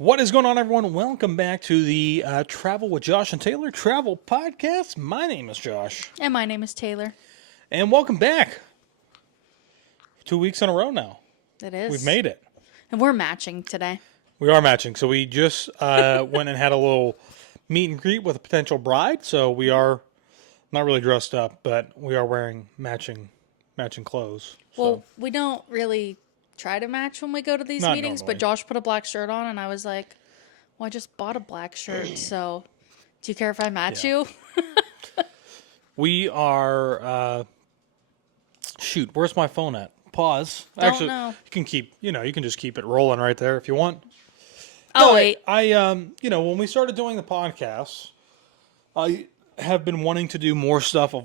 What is going on, everyone? Welcome back to the Travel with Josh and Taylor Travel Podcast. My name is Josh. And my name is Taylor. And welcome back. 2 weeks in a row now. It is. We've made it. And we're matching today. We are matching. So we just went and had a little meet and greet with a potential bride. So we are not really dressed up, but we are wearing matching clothes. Well, we don't really try to match when we go to these Not meetings, normally. but Josh put a black shirt on, and I was like, well, I just bought a black shirt, so do you care if I match you? We are... shoot, where's my phone at? Pause. Don't know. You can keep, you can just keep it rolling right there if you want. Oh, wait. I when we started doing the podcast, I have been wanting to do more stuff of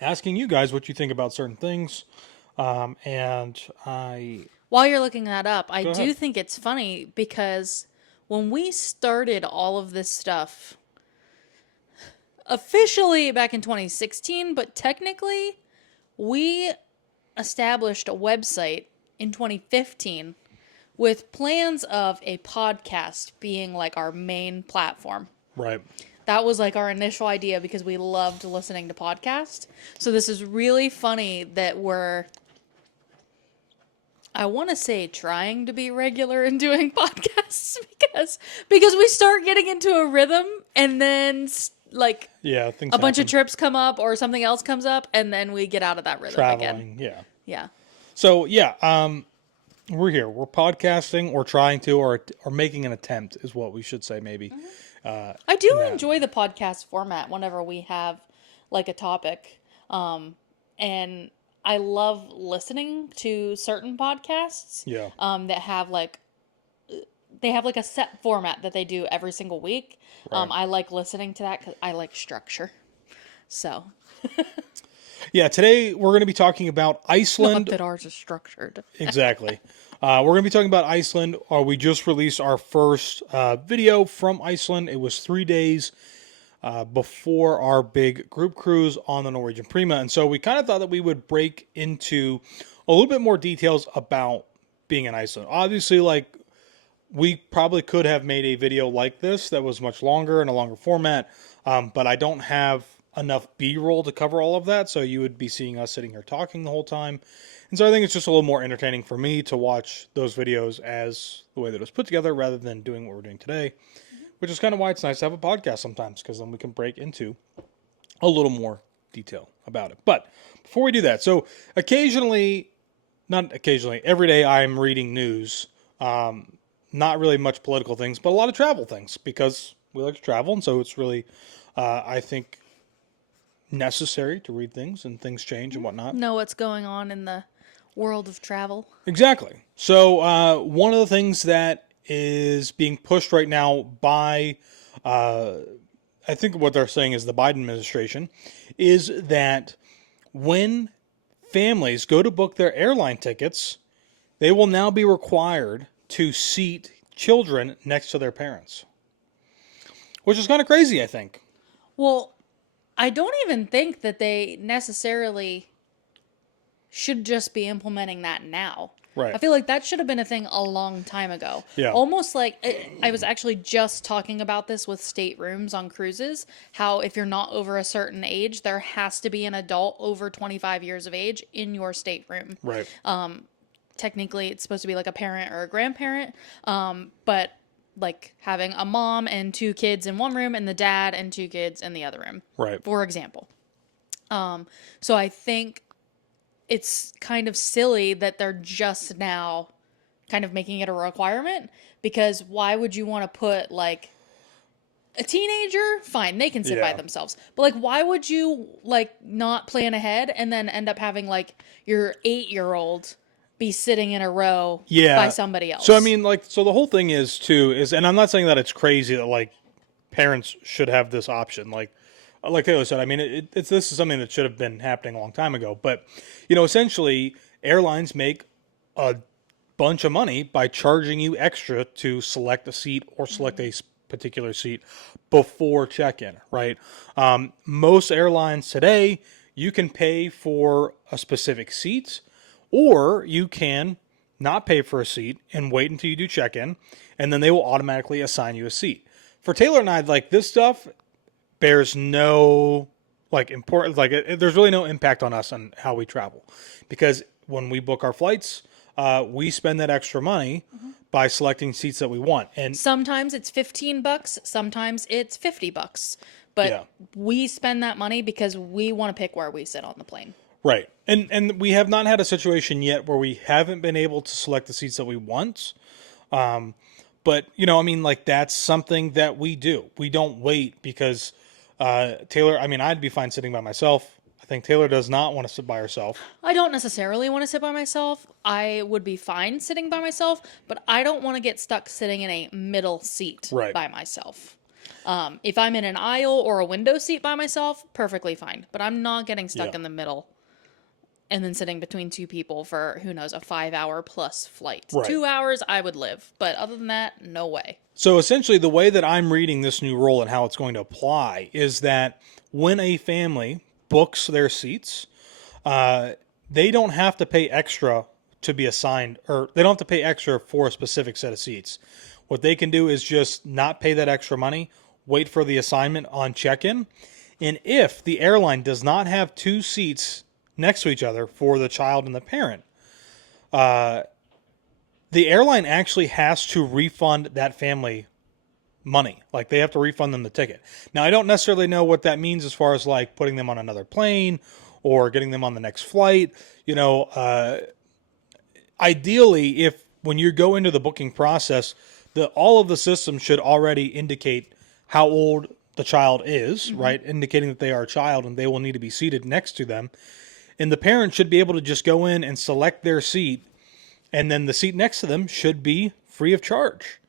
asking you guys what you think about certain things. And While you're looking that up, I Go do ahead. think it's funny because when we started all of this stuff, officially back in 2016, but technically we established a website in 2015 with plans of a podcast being like our main platform. right. That was like our initial idea because we loved listening to podcasts. So this is really funny that we're, I want to say, trying to be regular in doing podcasts because we start getting into a rhythm and then like Yeah, things a bunch of happen. trips come up or something else comes up and then we get out of that rhythm again. Traveling. Yeah. Yeah. So we're here. We're podcasting or trying to or making an attempt is what we should say maybe. Mm-hmm. I do that. enjoy the podcast format whenever we have like a topic. And I love listening to certain podcasts Yeah. that have like a set format that they do every single week. Right. I like listening to that because I like structure. So Yeah, today we're going to be talking about Iceland. not that ours is structured. Exactly. We're going to be talking about Iceland. We just released our first video from Iceland. It was 3 days before our big group cruise on the Norwegian Prima. And so we kind of thought that we would break into a little bit more details about being in Iceland. Obviously, we probably could have made a video like this that was much longer and a longer format, but I don't have enough B-roll to cover all of that, so you would be seeing us sitting here talking the whole time. And so I think it's just a little more entertaining for me to watch those videos as the way that it was put together rather than doing what we're doing today, which is kind of why it's nice to have a podcast sometimes, because then we can break into a little more detail about it. But before we do that, so every day I'm reading news, not really much political things, but a lot of travel things, because we like to travel, and so it's really, I think, necessary to read things, and things change and whatnot. Know what's going on in the world of travel. Exactly. So one of the things that is being pushed right now by, I think what they're saying is the Biden administration, is that when families go to book their airline tickets, they will now be required to seat children next to their parents, which is kind of crazy, I think. Well, I don't even think that they necessarily should just be implementing that now. Right. I feel like that should have been a thing a long time ago. Yeah. Almost like, I was actually just talking about this with staterooms on cruises, how if you're not over a certain age, there has to be an adult over 25 years of age in your stateroom. Right. Technically, it's supposed to be like a parent or a grandparent, but like having a mom and 2 kids in one room and the dad and 2 kids in the other room, Right. for example. So I think it's kind of silly that they're just now kind of making it a requirement, because why would you want to put like a teenager? Fine, they can sit by Yeah. themselves. But like, why would you like not plan ahead and then end up having like your 8-year-old be sitting in a row by somebody else? So I mean, so the whole thing is, and I'm not saying that it's crazy that parents should have this option. Like Taylor said, I mean, this is something that should have been happening a long time ago. But essentially, airlines make a bunch of money by charging you extra to select a seat or select a particular seat before check-in, right? Most airlines today, you can pay for a specific seat, or you can not pay for a seat, and wait until you do check-in, and then they will automatically assign you a seat. For Taylor and I, like, this stuff bears no important, there's really no impact on us on how we travel, because when we book our flights, we spend that extra money by selecting seats that we want. And sometimes it's $15, sometimes it's $50, but we spend that money because we want to pick where we sit on the plane. Right. And we have not had a situation yet where we haven't been able to select the seats that we want. But, that's something that we do. We don't wait because Taylor, I'd be fine sitting by myself. I think Taylor does not want to sit by herself. I don't necessarily want to sit by myself. I would be fine sitting by myself, but I don't want to get stuck sitting in a middle seat by myself. If I'm in an aisle or a window seat by myself, perfectly fine. But I'm not getting stuck in the middle and then sitting between two people for, who knows, a 5-hour plus flight. Right. 2 hours, I would live. But other than that, no way. So essentially, the way that I'm reading this new rule and how it's going to apply is that when a family books their seats, they don't have to pay extra to be assigned, or they don't have to pay extra for a specific set of seats. What they can do is just not pay that extra money, wait for the assignment on check-in, and if the airline does not have 2 seats next to each other for the child and the parent, the airline actually has to refund that family money. Like, they have to refund them the ticket. Now, I don't necessarily know what that means as far as like putting them on another plane or getting them on the next flight. Ideally, if when you go into the booking process, all of the systems should already indicate how old the child is, right? Indicating that they are a child and they will need to be seated next to them. And the parent should be able to just go in and select their seat, and then the seat next to them should be free of charge.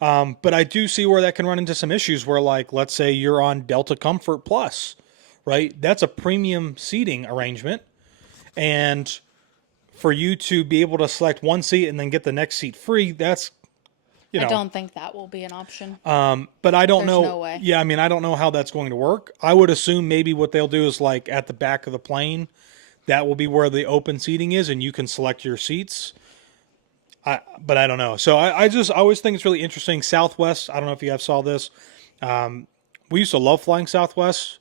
But I do see where that can run into some issues where, like, let's say you're on Delta Comfort Plus, right? That's a premium seating arrangement. And for you to be able to select one seat and then get the next seat free, that's, I don't think that will be an option. But I don't know. No way. Yeah, I don't know how that's going to work. I would assume maybe what they'll do is, like, at the back of the plane, that will be where the open seating is and you can select your seats. But I don't know. So I always think it's really interesting. Southwest, I don't know if you guys saw this. We used to love flying Southwest.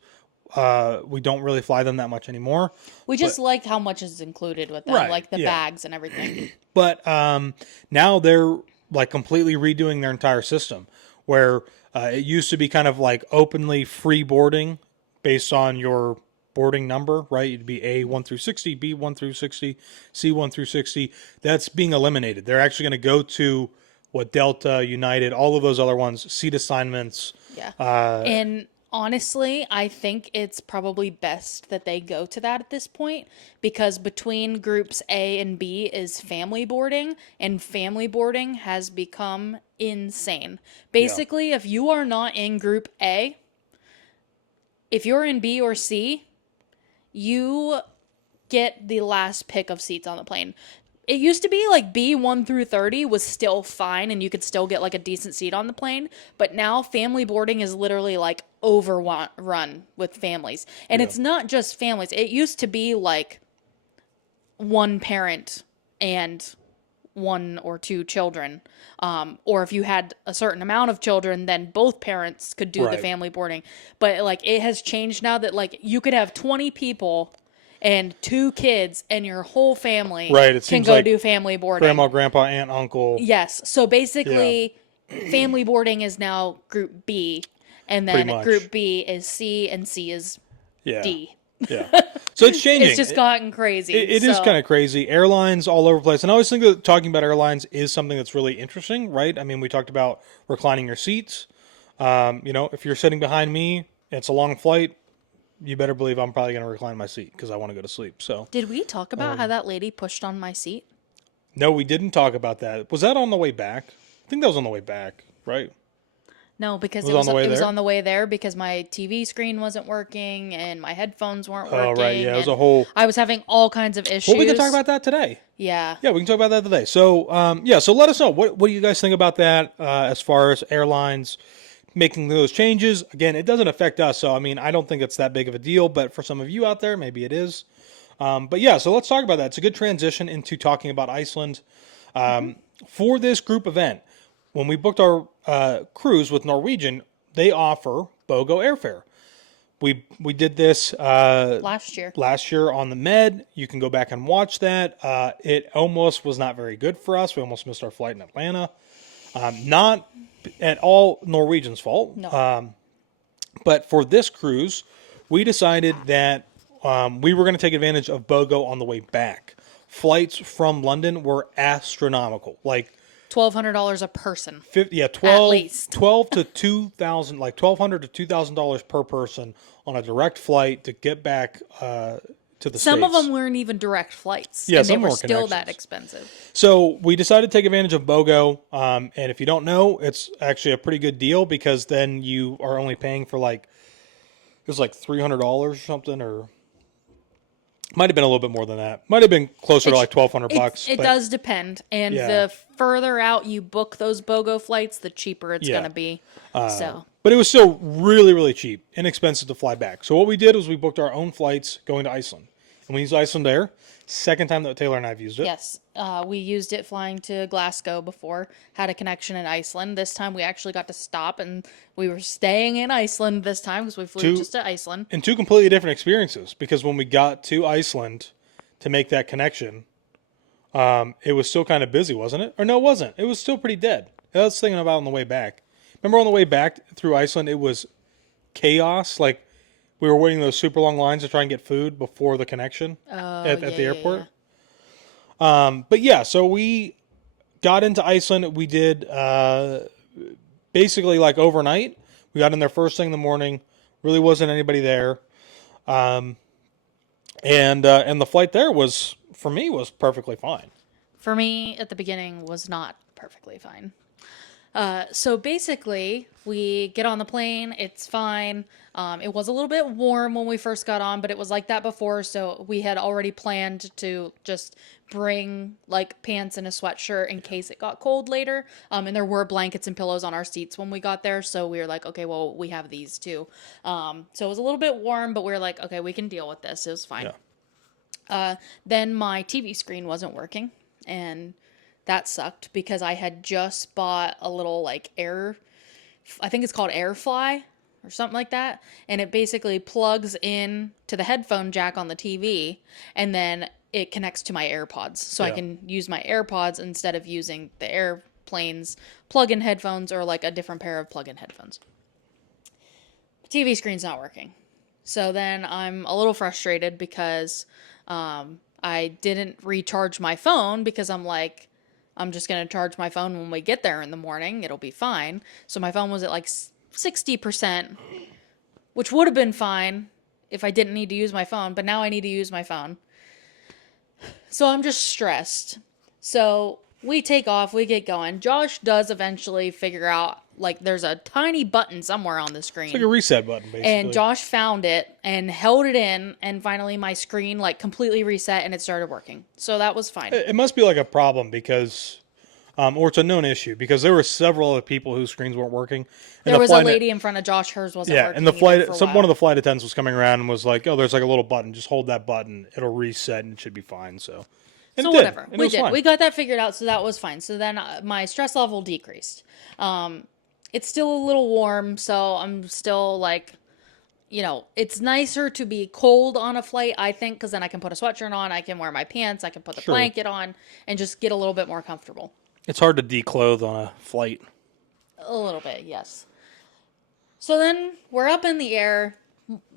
We don't really fly them that much anymore. We just liked how much is included with them, like the bags and everything. But now they're like completely redoing their entire system, where it used to be kind of like openly free boarding based on your boarding number, right? It'd be A1 through 60, B1 through 60, C1 through 60. That's being eliminated. They're actually going to go to what Delta, United, all of those other ones, seat assignments. Yeah. And honestly, I think it's probably best that they go to that at this point, because between groups A and B is family boarding, and family boarding has become insane. Basically, if you are not in group A, if you're in B or C, you get the last pick of seats on the plane. It used to be like B1 through 30 was still fine and you could still get like a decent seat on the plane. But now family boarding is literally like overrun with families. And it's not just families. It used to be like one parent and 1 or 2 children. Or if you had a certain amount of children, then both parents could do the family boarding. But like it has changed now that like you could have 20 people and 2 kids and your whole family can go do family boarding. Grandma, grandpa, aunt, uncle. Yes. So basically family boarding is now group B, and then group B is C, and C is D. Yeah. So it's changing. It's just gotten crazy. It is kind of crazy. Airlines all over the place. And I always think that talking about airlines is something that's really interesting, right? I mean, we talked about reclining your seats. If you're sitting behind me, it's a long flight, you better believe I'm probably going to recline my seat because I want to go to sleep. So, did we talk about how that lady pushed on my seat? No, we didn't talk about that. Was that on the way back? I think that was on the way back, right? No, because it was on the way there because my TV screen wasn't working and my headphones weren't working. Oh, right. Yeah, it was a whole... I was having all kinds of issues. Well, we can talk about that today. Yeah. Yeah, we can talk about that today. So, so let us know. What do you guys think about that as far as airlines making those changes? Again, it doesn't affect us, so, I don't think it's that big of a deal, but for some of you out there, maybe it is. So let's talk about that. It's a good transition into talking about Iceland. For this group event, when we booked our cruise with Norwegian, they offer BOGO airfare. We did this Last year on the Med. You can go back and watch that. It almost was not very good for us. We almost missed our flight in Atlanta. Not at all Norwegian's fault. No. But for this cruise, we decided that we were going to take advantage of BOGO on the way back. Flights from London were astronomical. Like $1,200 a person. 50, yeah, 12, At least. 12 to 2,000, like $1,200 to $2,000 per person on a direct flight to get back to the Some States. of them weren't even direct flights. Yeah, and they some were were still that connections. expensive. So we decided to take advantage of BOGO. And if you don't know, it's actually a pretty good deal because then you are only paying for it was like $300 or something, or might have been a little bit more than that. Might have been closer to like $1,200. It does depend. And Yeah. the further out you book those BOGO flights, the cheaper it's going to be. But it was still really, really cheap, inexpensive to fly back. So what we did was we booked our own flights going to Iceland. And we used Iceland Air. Second time that Taylor and I have used it. Yes. We used it flying to Glasgow before, had a connection in Iceland. This time we actually got to stop, and we were staying in Iceland this time because we flew just to Iceland. And two completely different experiences, because when we got to Iceland to make that connection, it was still kind of busy, wasn't it? Or no, it wasn't. It was still pretty dead. I was thinking about on the way back. Remember on the way back through Iceland, it was chaos. Like, we were waiting those super long lines to try and get food before the connection at the airport. But yeah, so we got into Iceland. We did basically like overnight. We got in there first thing in the morning. Really wasn't anybody there. And the flight there was, for me, was perfectly fine. For me, at the beginning, was not perfectly fine. So basically, we get on the plane. It's fine. It was a little bit warm when we first got on, but it was like that before. So we had already planned to just bring like pants and a sweatshirt in case it got cold later. And there were blankets and pillows on our seats when we got there. So we were like, okay, well, we have these too. So it was a little bit warm, but we were like, okay, we can deal with this. It was fine. Yeah. Then my TV screen wasn't working, and that sucked because I had just bought a little like I think it's called Airfly or something like that. And it basically plugs in to the headphone jack on the TV, and then it connects to my AirPods. So I can use my AirPods instead of using the airplane's plug-in headphones or like a different pair of plug-in headphones. TV screen's not working. So then I'm a little frustrated because I didn't recharge my phone because I'm like, I'm just going to charge my phone when we get there in the morning. It'll be fine. So my phone was at like 60%, which would have been fine if I didn't need to use my phone. But now I need to use my phone. So I'm just stressed. So we take off. We get going. Josh does eventually figure out, like, there's a tiny button somewhere on the screen. It's like a reset button, basically. And Josh found it and held it in, and finally my screen like completely reset and it started working. So that was fine. It must be like a problem because, or it's a known issue because there were several other people whose screens weren't working. And There was a lady in front of Josh, hers wasn't working. And the either for a one while. of the flight attendants was coming around and was like, "Oh, there's like a little button. Just hold that button. It'll reset and it should be fine." So, So whatever. We did. We got that figured out, so that was fine. So then my stress level decreased. It's still a little warm, so I'm still like, it's nicer to be cold on a flight, I think, because then I can put a sweatshirt on, I can wear my pants, I can put the blanket on, and just get a little bit more comfortable. It's hard to declothe on a flight. A little bit, yes. So then we're up in the air,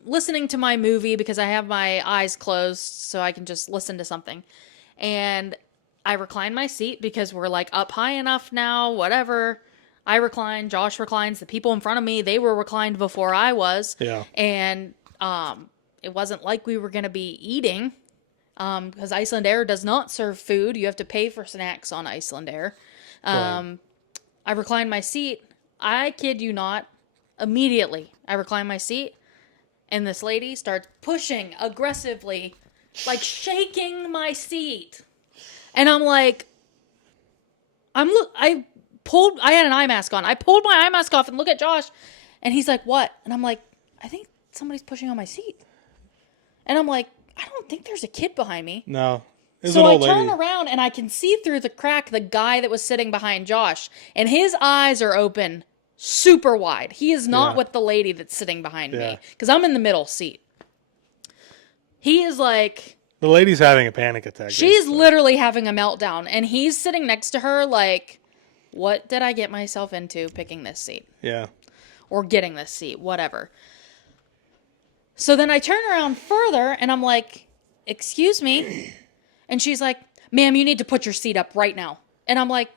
listening to my movie because I have my eyes closed, so I can just listen to something. And I recline my seat because we're like up high enough now, whatever. I recline, Josh reclines, the people in front of me, they were reclined before I was. Yeah. And it wasn't like we were going to be eating because Iceland Air does not serve food. You have to pay for snacks on Iceland Air. Right. I reclined my seat. I kid you not, immediately I recline my seat and this lady starts pushing aggressively, like shaking my seat. And I'm like, I had an eye mask on. I pulled my eye mask off and look at Josh, and he's like, "What?" And I'm like, "I think somebody's pushing on my seat." And I'm like, "I don't think there's a kid behind me." No. It was So an I old turn lady. around and I can see through the crack the guy that was sitting behind Josh, and his eyes are open super wide. He is not Yeah. with the lady that's sitting behind Yeah. me because I'm in the middle seat. He is like, The lady's having a panic attack. she's basically. literally having a meltdown, and he's sitting next to her like, what did I get myself into picking this seat? Yeah. Or getting this seat, whatever. So then I turn around further and I'm like, excuse me. And she's like, ma'am, you need to put your seat up right now. And I'm like,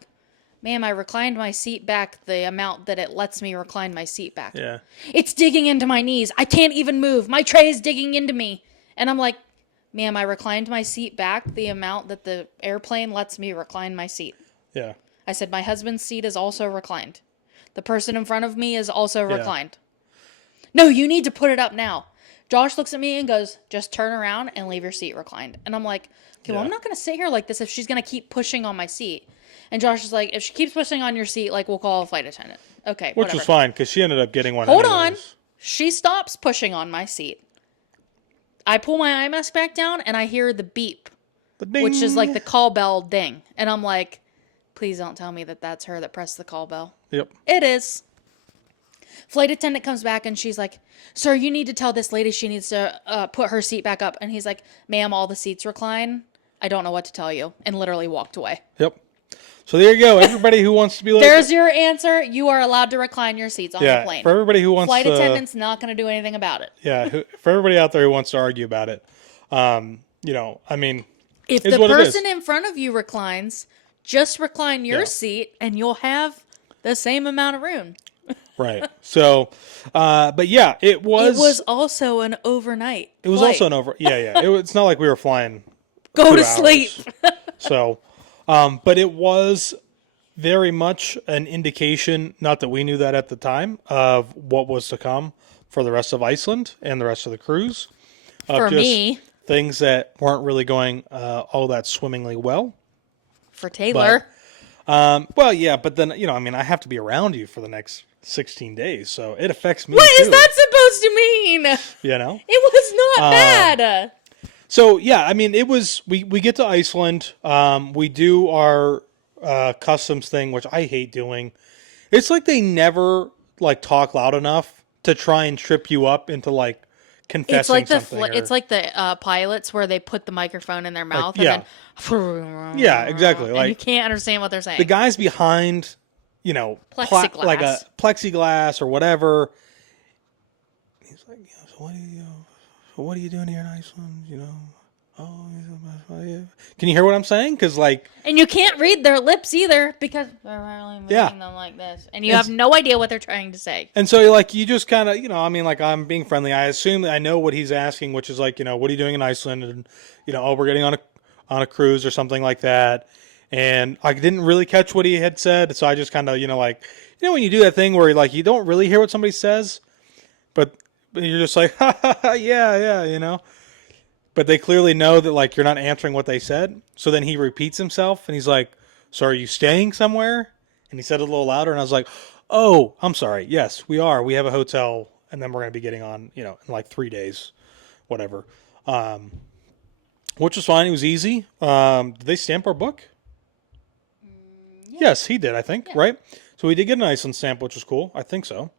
ma'am, I reclined my seat back the amount that it lets me recline my seat back. Yeah. It's digging into my knees. I can't even move. My tray is digging into me. And I'm like, ma'am, I reclined my seat back the amount that the airplane lets me recline my seat. Yeah. I said, my husband's seat is also reclined. The person in front of me is also reclined. No, you need to put it up now. Josh looks at me and goes, just turn around and leave your seat reclined. And I'm like, okay, well, I'm not going to sit here like this if she's going to keep pushing on my seat. And Josh is like, if she keeps pushing on your seat, like, we'll call a flight attendant. Okay, Which whatever. was fine, because she ended up getting one Hold anyways. on. She stops pushing on my seat. I pull my eye mask back down and I hear the beep, The ding. which is like the call bell ding. And I'm like, please don't tell me that that's her that pressed the call bell. Yep. It is. Flight attendant comes back and she's like, sir, you need to tell this lady she needs to put her seat back up. And he's like, ma'am, all the seats recline. I don't know what to tell you. And literally walked away. Yep. So there you go. Everybody who wants to be like... There's your answer. You are allowed to recline your seats on the plane. For everybody who wants Flight to... attendant's not going to do anything about it. Yeah, for everybody out there who wants to argue about it, you know, I mean... If it's the what it person is. in front of you reclines, just recline your seat and you'll have the same amount of room. Right. So, but yeah, it was... It was also an overnight It was flight. also an over... Yeah. It's not like we were flying Go 2 to hours. sleep. So, but it was very much an indication, not that we knew that at the time, of what was to come for the rest of Iceland and the rest of the cruise. For just me. Things that weren't really going all that swimmingly well. For Taylor. Well, yeah, but then, you know, I mean, I have to be around you for the next 16 days, so it affects me What too. is that supposed to mean? You know? It was not bad. So, yeah, I mean, it was, we get to Iceland, we do our customs thing, which I hate doing. It's like they never, like, talk loud enough to try and trip you up into, like, confessing It's like something. it's like the pilots where they put the microphone in their mouth yeah. and then Yeah, exactly. and Like, you can't understand what they're saying. the guys behind, you know, Plexiglass. like a plexiglass or whatever. He's like, yeah, so what are you doing here in Iceland? You know, can you hear what I'm saying? Because like, And you can't read their lips either because they're really moving Yeah. them like this. And you have no idea what they're trying to say. and so like you just kind of, you know, I mean, like I'm being friendly. I assume that I know what he's asking, which is like, you know, what are you doing in Iceland? And you know, oh, we're getting on a cruise or something like that. And I didn't really catch what he had said, so I just kind of, you know, like, you know, when you do that thing where like you don't really hear what somebody says, but you're just like, ha, ha, ha, yeah, you know. But they clearly know that like you're not answering what they said. So then he repeats himself and he's like, so are you staying somewhere? And he said it a little louder and I was like, oh, I'm sorry. Yes, we are. We have a hotel and then we're going to be getting on, you know, in like 3 days, whatever. Which was fine. It was easy. Did they stamp our book? Yes, he did, I think, right? So we did get an Iceland stamp, which was cool. I think so.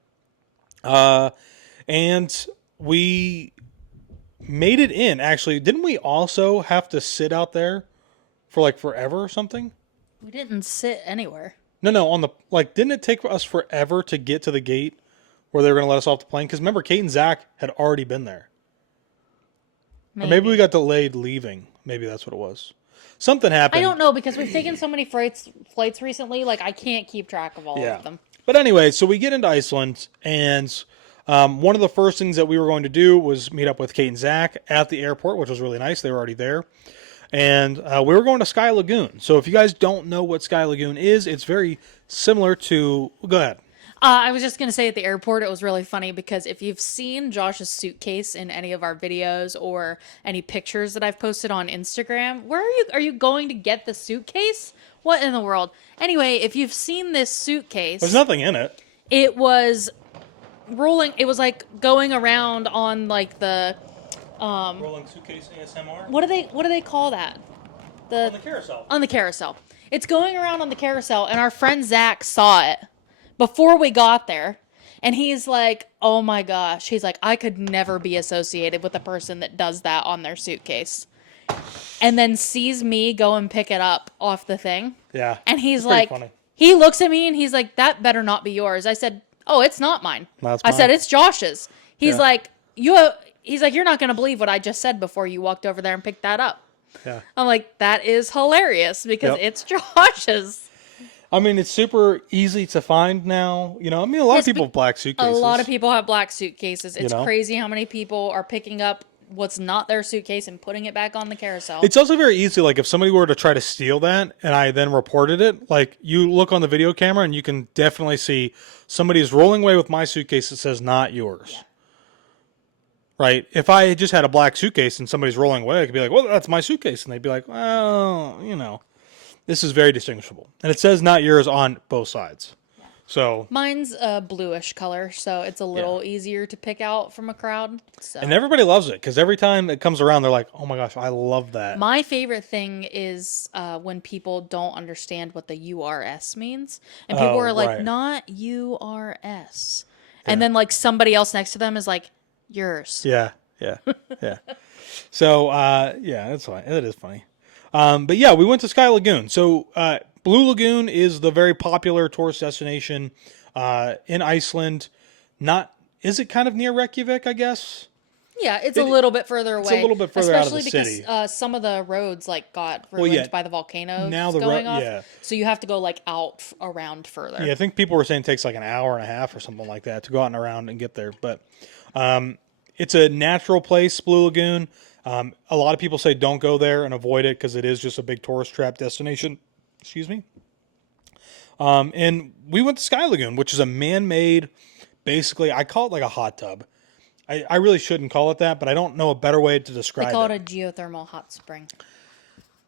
And we made it in, actually. Didn't we also have to sit out there for like forever or something? We didn't sit anywhere. No, on the, like, didn't it take us forever to get to the gate where they were going to let us off the plane? Because remember, Kate and Zach had already been there. Or maybe we got delayed leaving. Maybe that's what it was. Something happened. I don't know because we've taken so many flights recently. Like I can't keep track of all of them. But anyway, so we get into Iceland, and one of the first things that we were going to do was meet up with Kate and Zach at the airport, which was really nice. They were already there. And we were going to Sky Lagoon. So if you guys don't know what Sky Lagoon is, it's very similar to... Go ahead. I was just going to say at the airport, it was really funny because if you've seen Josh's suitcase in any of our videos or any pictures that I've posted on Instagram, where are you going to get the suitcase? What in the world? Anyway, if you've seen this suitcase, There's nothing in it. it was rolling. It was like going around on like the, Rolling suitcase ASMR? what do they call that? On the carousel. On the carousel. It's going around on the carousel, and our friend Zach saw it before we got there. And he's like, oh my gosh. He's like, I could never be associated with a person that does that on their suitcase. And then sees me go and pick it up off the thing. Yeah. And he's it's like, funny. he looks at me and he's like, that better not be yours. I said, oh, it's not mine. That's I mine. said, it's Josh's. He's Yeah. like, he's like, you're not going to believe what I just said before you walked over there and picked that up. Yeah. I'm like, that is hilarious because it's Josh's. I mean, it's super easy to find now. You know, I mean, a lot of people have black A suitcases. lot of people have black suitcases. It's You know? crazy how many people are picking up what's not their suitcase and putting it back on the carousel. It's also very easy, like, if somebody were to try to steal that and I then reported it, like, you look on the video camera and you can definitely see somebody's rolling away with my suitcase that says not yours. Yeah. Right? If I just had a black suitcase and somebody's rolling away, I could be like, well, that's my suitcase. And they'd be like, well, you know, this is very distinguishable. And it says not yours on both sides. Yeah. So mine's a bluish color, so it's a little easier to pick out from a crowd. So. And everybody loves it because every time it comes around, they're like, oh my gosh, I love that. My favorite thing is when people don't understand what the URS means. And people are like, right. not URS. And then like somebody else next to them is like, yours. Yeah. So, yeah, that's fine. It is funny. But yeah, we went to Sky Lagoon. So, Blue Lagoon is the very popular tourist destination in Iceland. Is it kind of near Reykjavik, I guess? Yeah, it's a little bit further away. It's a little bit further out of the Especially city. because some of the roads like got ruined by the volcanoes going off. So you have to go like out around further. Yeah, I think people were saying it takes like an hour and a half or something like that to go out and around and get there. But it's a natural place, Blue Lagoon. A lot of people say don't go there and avoid it because it is just a big tourist trap destination. Excuse me. And we went to Sky Lagoon, which is a man-made, basically, I call it like a hot tub. I really shouldn't call it that, but I don't know a better way to describe it. They call it a geothermal hot spring.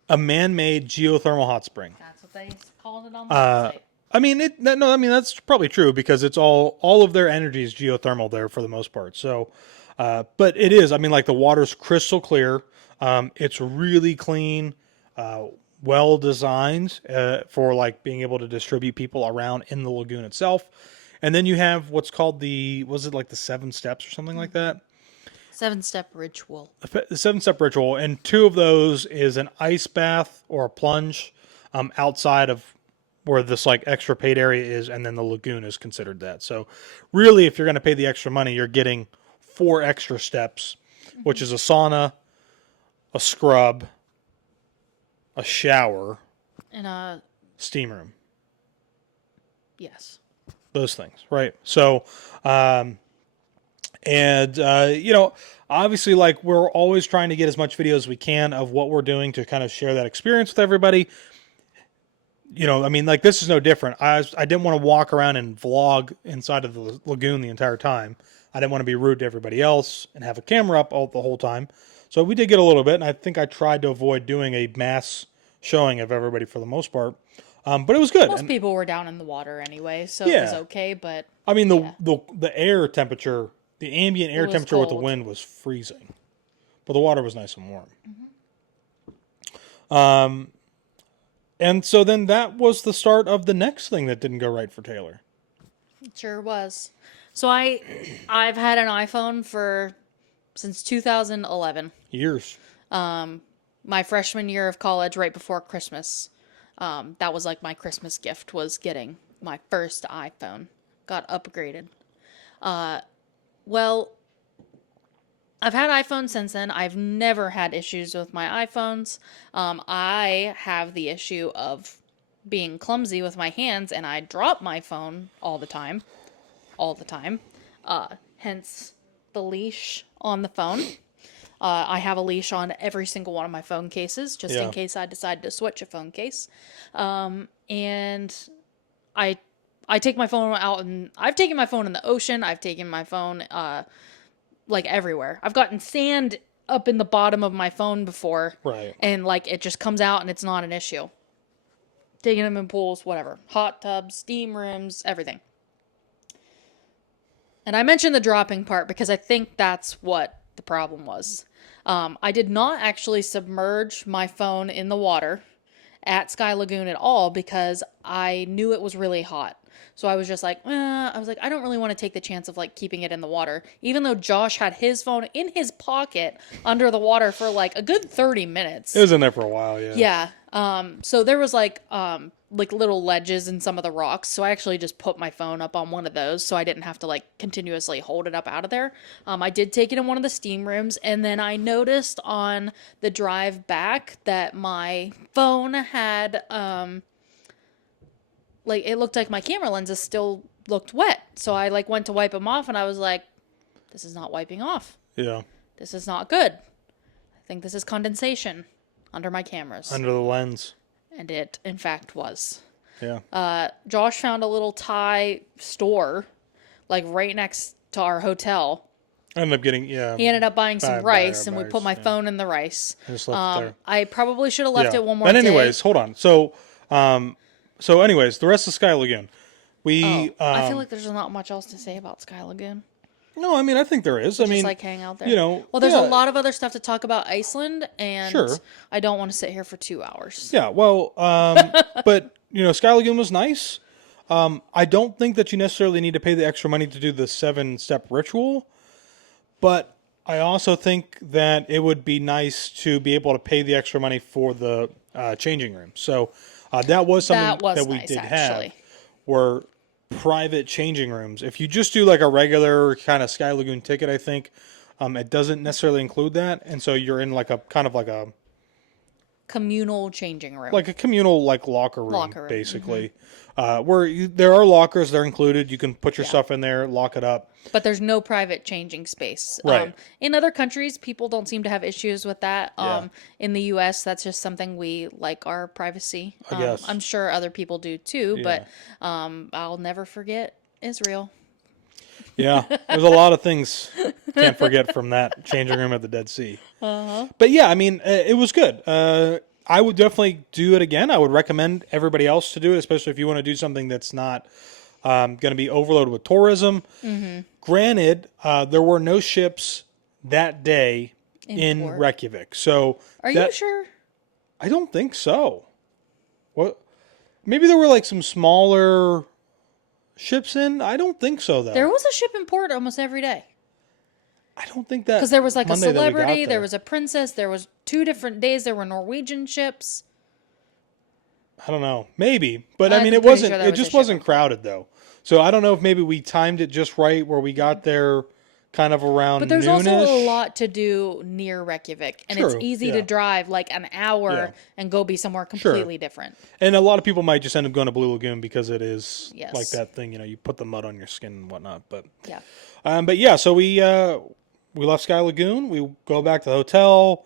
A man-made geothermal hot spring. That's what they called it on the website. I mean, that's probably true because it's all of their energy is geothermal there for the most part. So, but it is. I mean, like the water's crystal clear. It's really clean, well designed for like being able to distribute people around in the lagoon itself. And then you have what's called was it like the 7 steps or something like that? 7-step ritual. The 7-step ritual, and 2 of those is an ice bath or a plunge outside of where this like extra paid area is, and then the lagoon is considered that. So really, if you're going to pay the extra money, you're getting 4 extra steps, which is a sauna, a scrub, a shower, and a steam room. Yes. Those things, right? So, you know, obviously, like we're always trying to get as much video as we can of what we're doing to kind of share that experience with everybody. You know, I mean, like this is no different. I didn't want to walk around and vlog inside of the lagoon the entire time. I didn't want to be rude to everybody else and have a camera up the whole time. So we did get a little bit, and I think I tried to avoid doing a mass showing of everybody for the most part. But it was good. Most people were down in the water anyway, so it was okay. But I mean, the air temperature, the ambient air temperature with the cold. wind was freezing, but the water was nice and warm. Mm-hmm. And so then that was the start of the next thing that didn't go right for Taylor. it sure was. So I've had an iPhone since 2011. Years. My freshman year of college, right before Christmas. That was like my Christmas gift, was getting my first iPhone. Got upgraded. Well, I've had iPhones since then. I've never had issues with my iPhones. I have the issue of being clumsy with my hands, and I drop my phone all the time. Hence the leash on the phone. I have a leash on every single one of my phone cases, just in case I decide to switch a phone case. And I take my phone out, and I've taken my phone in the ocean. I've taken my phone like everywhere. I've gotten sand up in the bottom of my phone before, Right. and like it just comes out, and it's not an issue. Taking them in pools, whatever, hot tubs, steam rooms, everything. And I mentioned the dropping part because I think that's what the problem was. I did not actually submerge my phone in the water at Sky Lagoon at all because I knew it was really hot. So I was just like, I don't really want to take the chance of like keeping it in the water. Even though Josh had his phone in his pocket under the water for like a good 30 minutes. It was in there for a while, yeah. Yeah. So there was like little ledges in some of the rocks. So I actually just put my phone up on one of those so I didn't have to like continuously hold it up out of there. I did take it in one of the steam rooms, and then I noticed on the drive back that my phone had like it looked like my camera lenses still looked wet. So I like went to wipe them off, and I was like, this is not wiping off. Yeah. This is not good. I think this is condensation under my cameras. Under the lens. And it, in fact, was. Yeah. Josh found a little Thai store, like right next to our hotel. I ended up getting, yeah. He ended up buying some rice, and we put my phone in the rice. I just left it there. I probably should have left it one more day. But anyways, hold on. So anyways, the rest of Sky Lagoon. I feel like there's not much else to say about Sky Lagoon. No, I mean, I think there is. I mean, just like hang out there. You know, well, there's a lot of other stuff to talk about Iceland, and sure. I don't want to sit here for 2 hours. Yeah, well, but you know, Sky Lagoon was nice. I don't think that you necessarily need to pay the extra money to do the 7-step ritual, but I also think that it would be nice to be able to pay the extra money for the changing room. So that was something that we did have, were private changing rooms. If you just do like a regular kind of Sky Lagoon ticket, I think it doesn't necessarily include that, and so you're in like a kind of like a communal changing room, like a communal like locker room. Basically. Where there are lockers, they're included. You can put your stuff in there, lock it up. But there's no private changing space. Right. In other countries, people don't seem to have issues with that. In the U.S., that's just something we like our privacy. I guess. I'm sure other people do too, but I'll never forget Israel. Yeah, there's a lot of things can't forget from that changing room at the Dead Sea. But yeah, I mean, it was good. I would definitely do it again. I would recommend everybody else to do it, especially if you want to do something that's not going to be overloaded with tourism. Mm-hmm. Granted, there were no ships that day in Reykjavik. So are you sure? I don't think so. What? Maybe there were like some smaller ships in. I don't think so, though. There was a ship in port almost every day. I don't think that, because there was like Monday a celebrity, there was a princess, there was 2 different days, there were Norwegian ships. I don't know, maybe, but I mean, it wasn't. Sure it just wasn't crowded though. So I don't know if maybe we timed it just right where we got there, kind of around. But there's noon-ish. Also a lot to do near Reykjavik, and it's easy to drive like an hour and go be somewhere completely different. And a lot of people might just end up going to Blue Lagoon because it is like that thing, you know, you put the mud on your skin and whatnot. But so we left Sky Lagoon. We go back to the hotel.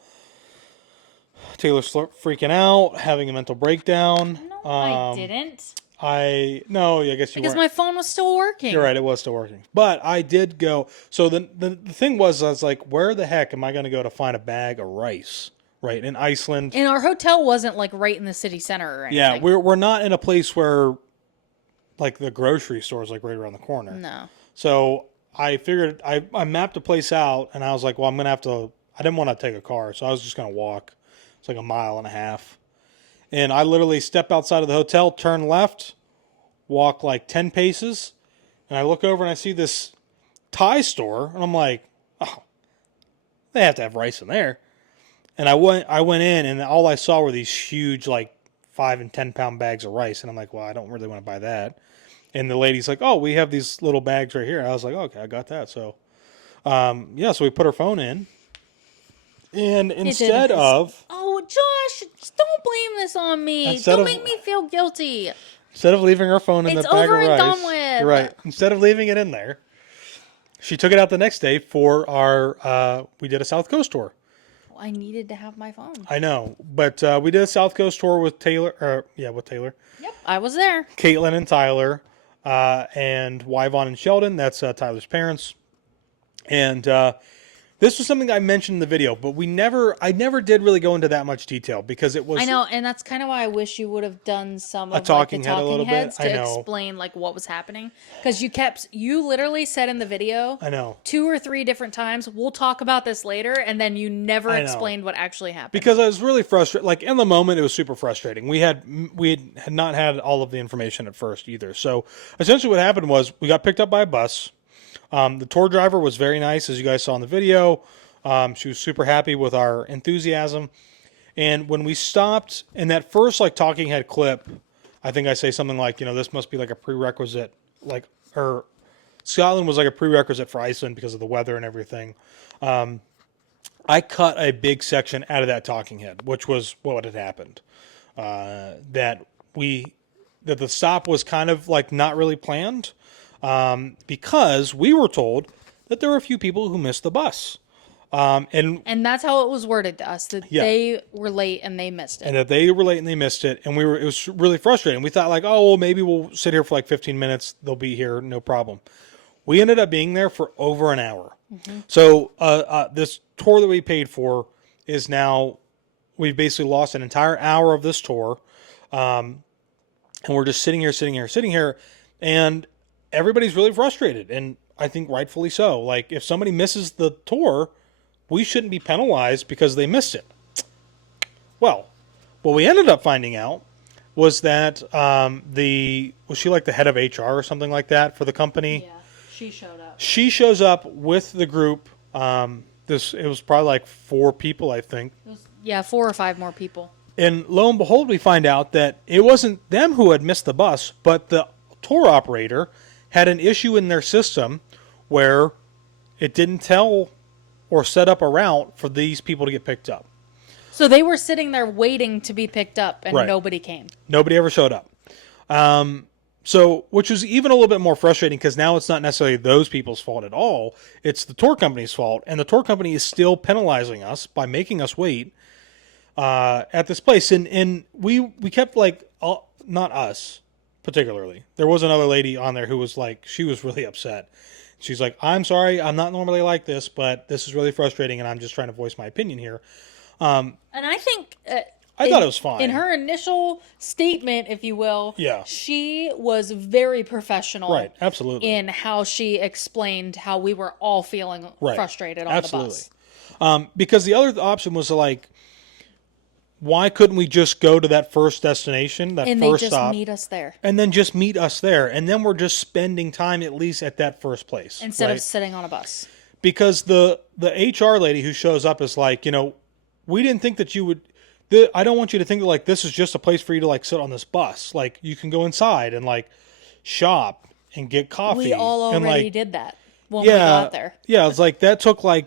Taylor's freaking out, having a mental breakdown. No, I didn't. I guess you because my phone was still working. You're right, it was still working. But I did go. So the thing was, I was like, where the heck am I going to go to find a bag of rice? Right, in Iceland. And our hotel wasn't like right in the city center or anything. Yeah, we're not in a place where like the grocery store is like right around the corner. No. So I figured I mapped a place out, and I was like, well, I'm going to have to. I didn't want to take a car, so I was just going to walk. It's like 1.5 miles. And I literally step outside of the hotel, turn left, walk like 10 paces, and I look over and I see this Thai store, and I'm like, oh, they have to have rice in there. And I went in, and all I saw were these huge, like 5 and 10 pound bags of rice, and I'm like, well, I don't really want to buy that. And the lady's like, oh, we have these little bags right here. And I was like, okay, I got that. So, so we put her phone in. And instead of... Oh, Josh, don't blame this on me. Don't make me feel guilty. Instead of leaving her phone in the bag of rice... It's over and done with. Right. Instead of leaving it in there, she took it out the next day for our... we did a South Coast tour. Well, I needed to have my phone. I know. But we did a South Coast tour with Taylor. With Taylor. Yep, I was there. Caitlin and Tyler. And Yvonne and Sheldon. That's Tyler's parents. And... This was something I mentioned in the video, but I never did really go into that much detail because it was. I know, and that's kind of why I wish you would have done some of talking the head a talking little bit. heads I to know. explain like what was happening. Because you literally said in the video, I know, 2 or 3 different times, we'll talk about this later, and then you never explained what actually happened. because I was really frustrated. Like in the moment, it was super frustrating. We had not had all of the information at first either. So essentially, what happened was we got picked up by a bus. The tour driver was very nice, as you guys saw in the video. She was super happy with our enthusiasm. And when we stopped in that first like talking head clip, I think I say something like, this must be like a prerequisite, or Scotland was like a prerequisite for Iceland because of the weather and everything. I cut a big section out of that talking head, which was what had happened. That the stop was kind of like not really planned, because we were told that there were a few people who missed the bus. And that's how it was worded to us, that they were late and they missed it. And that they were late and they missed it. And it was really frustrating. We thought like, oh, well, maybe we'll sit here for like 15 minutes. They'll be here. No problem. We ended up being there for over an hour. Mm-hmm. So, this tour that we paid for is now, we've basically lost an entire hour of this tour. And we're just sitting here. And everybody's really frustrated. And I think rightfully so. Like if somebody misses the tour, we shouldn't be penalized because they missed it. Well, what we ended up finding out was that was she like the head of HR or something like that for the company? Yeah, she showed up. She shows up with the group. It was probably like 4 people, I think. 4 or 5 more people. And lo and behold, we find out that it wasn't them who had missed the bus, but the tour operator had an issue in their system where it didn't tell or set up a route for these people to get picked up. So they were sitting there waiting to be picked up, and nobody came. Nobody ever showed up. Which was even a little bit more frustrating because now it's not necessarily those people's fault at all. It's the tour company's fault, and the tour company is still penalizing us by making us wait at this place. And we kept not us particularly. There was another lady on there who was like, she was really upset. She's like, I'm sorry, I'm not normally like this, but this is really frustrating, and I'm just trying to voice my opinion here. And I think... I thought it was fine. In her initial statement, if you will, she was very professional. Right, absolutely. In how she explained how we were all feeling frustrated on the bus. Because the other option was like, why couldn't we just go to that first destination, and first they just stop, meet us there? And then just meet us there. And then we're just spending time at least at that first place. Instead of sitting on a bus. Because the HR lady who shows up is like, we didn't think that you would... I don't want you to think that like this is just a place for you to like sit on this bus. Like you can go inside and like shop and get coffee. We all already did that when we got there. Yeah, it's like that took like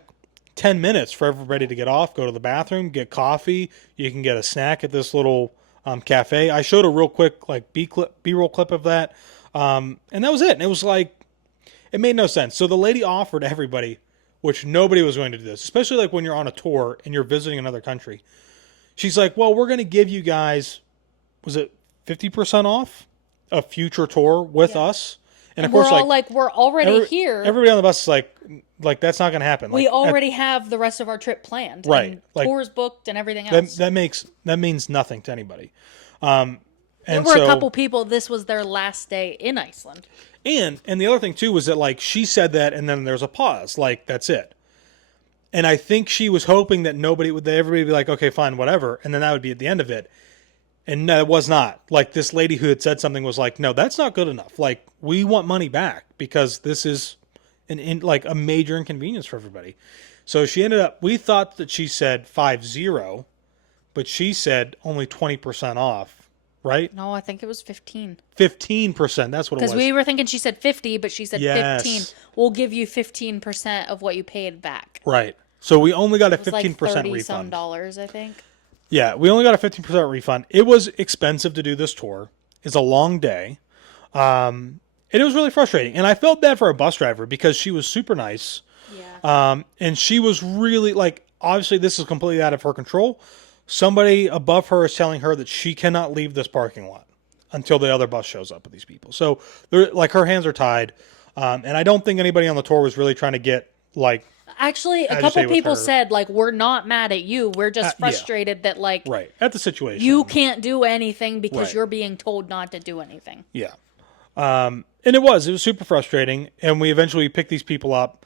10 minutes for everybody to get off, go to the bathroom, get coffee. You can get a snack at this little cafe. I showed a real quick like B-roll clip of that. And that was it. And it was like, it made no sense. So the lady offered everybody, which nobody was going to do this, especially like when you're on a tour and you're visiting another country. She's like, well, we're going to give you guys, was it 50% off a future tour with us? And of course, we're all like, we're already here. Everybody on the bus is like that's not going to happen. We already have the rest of our trip planned. Right. And tours booked and everything else. That means nothing to anybody. And there were a couple people, this was their last day in Iceland. And the other thing too was that like she said that and then there's a pause. Like that's it. And I think she was hoping that everybody would be like, okay, fine, whatever. And then that would be at the end of it. And no, it was not. Like this lady who had said something was like, no, that's not good enough. Like we want money back because this is like a major inconvenience for everybody. So she ended up, we thought that she said 50, but she said only 20% off, right? No, I think it was 15. 15%, that's what it was. Because we were thinking she said 50, but she said 15. We'll give you 15% of what you paid back. Right. So we only got a 15% like 30 refund. some dollars, I think. Yeah, we only got a 15% refund. It was expensive to do this tour. It's a long day. And it was really frustrating. And I felt bad for our bus driver because she was super nice. Yeah. And she was really like, obviously this is completely out of her control. Somebody above her is telling her that she cannot leave this parking lot until the other bus shows up with these people. So they're like, her hands are tied. And I don't think anybody on the tour was really trying to get like Actually, a as you couple say with people her. said, like, we're not mad at you. We're just Yeah. frustrated that, like, right at the situation. you can't do anything because Right. you're being told not to do anything. Yeah. And it was super frustrating. And we eventually picked these people up.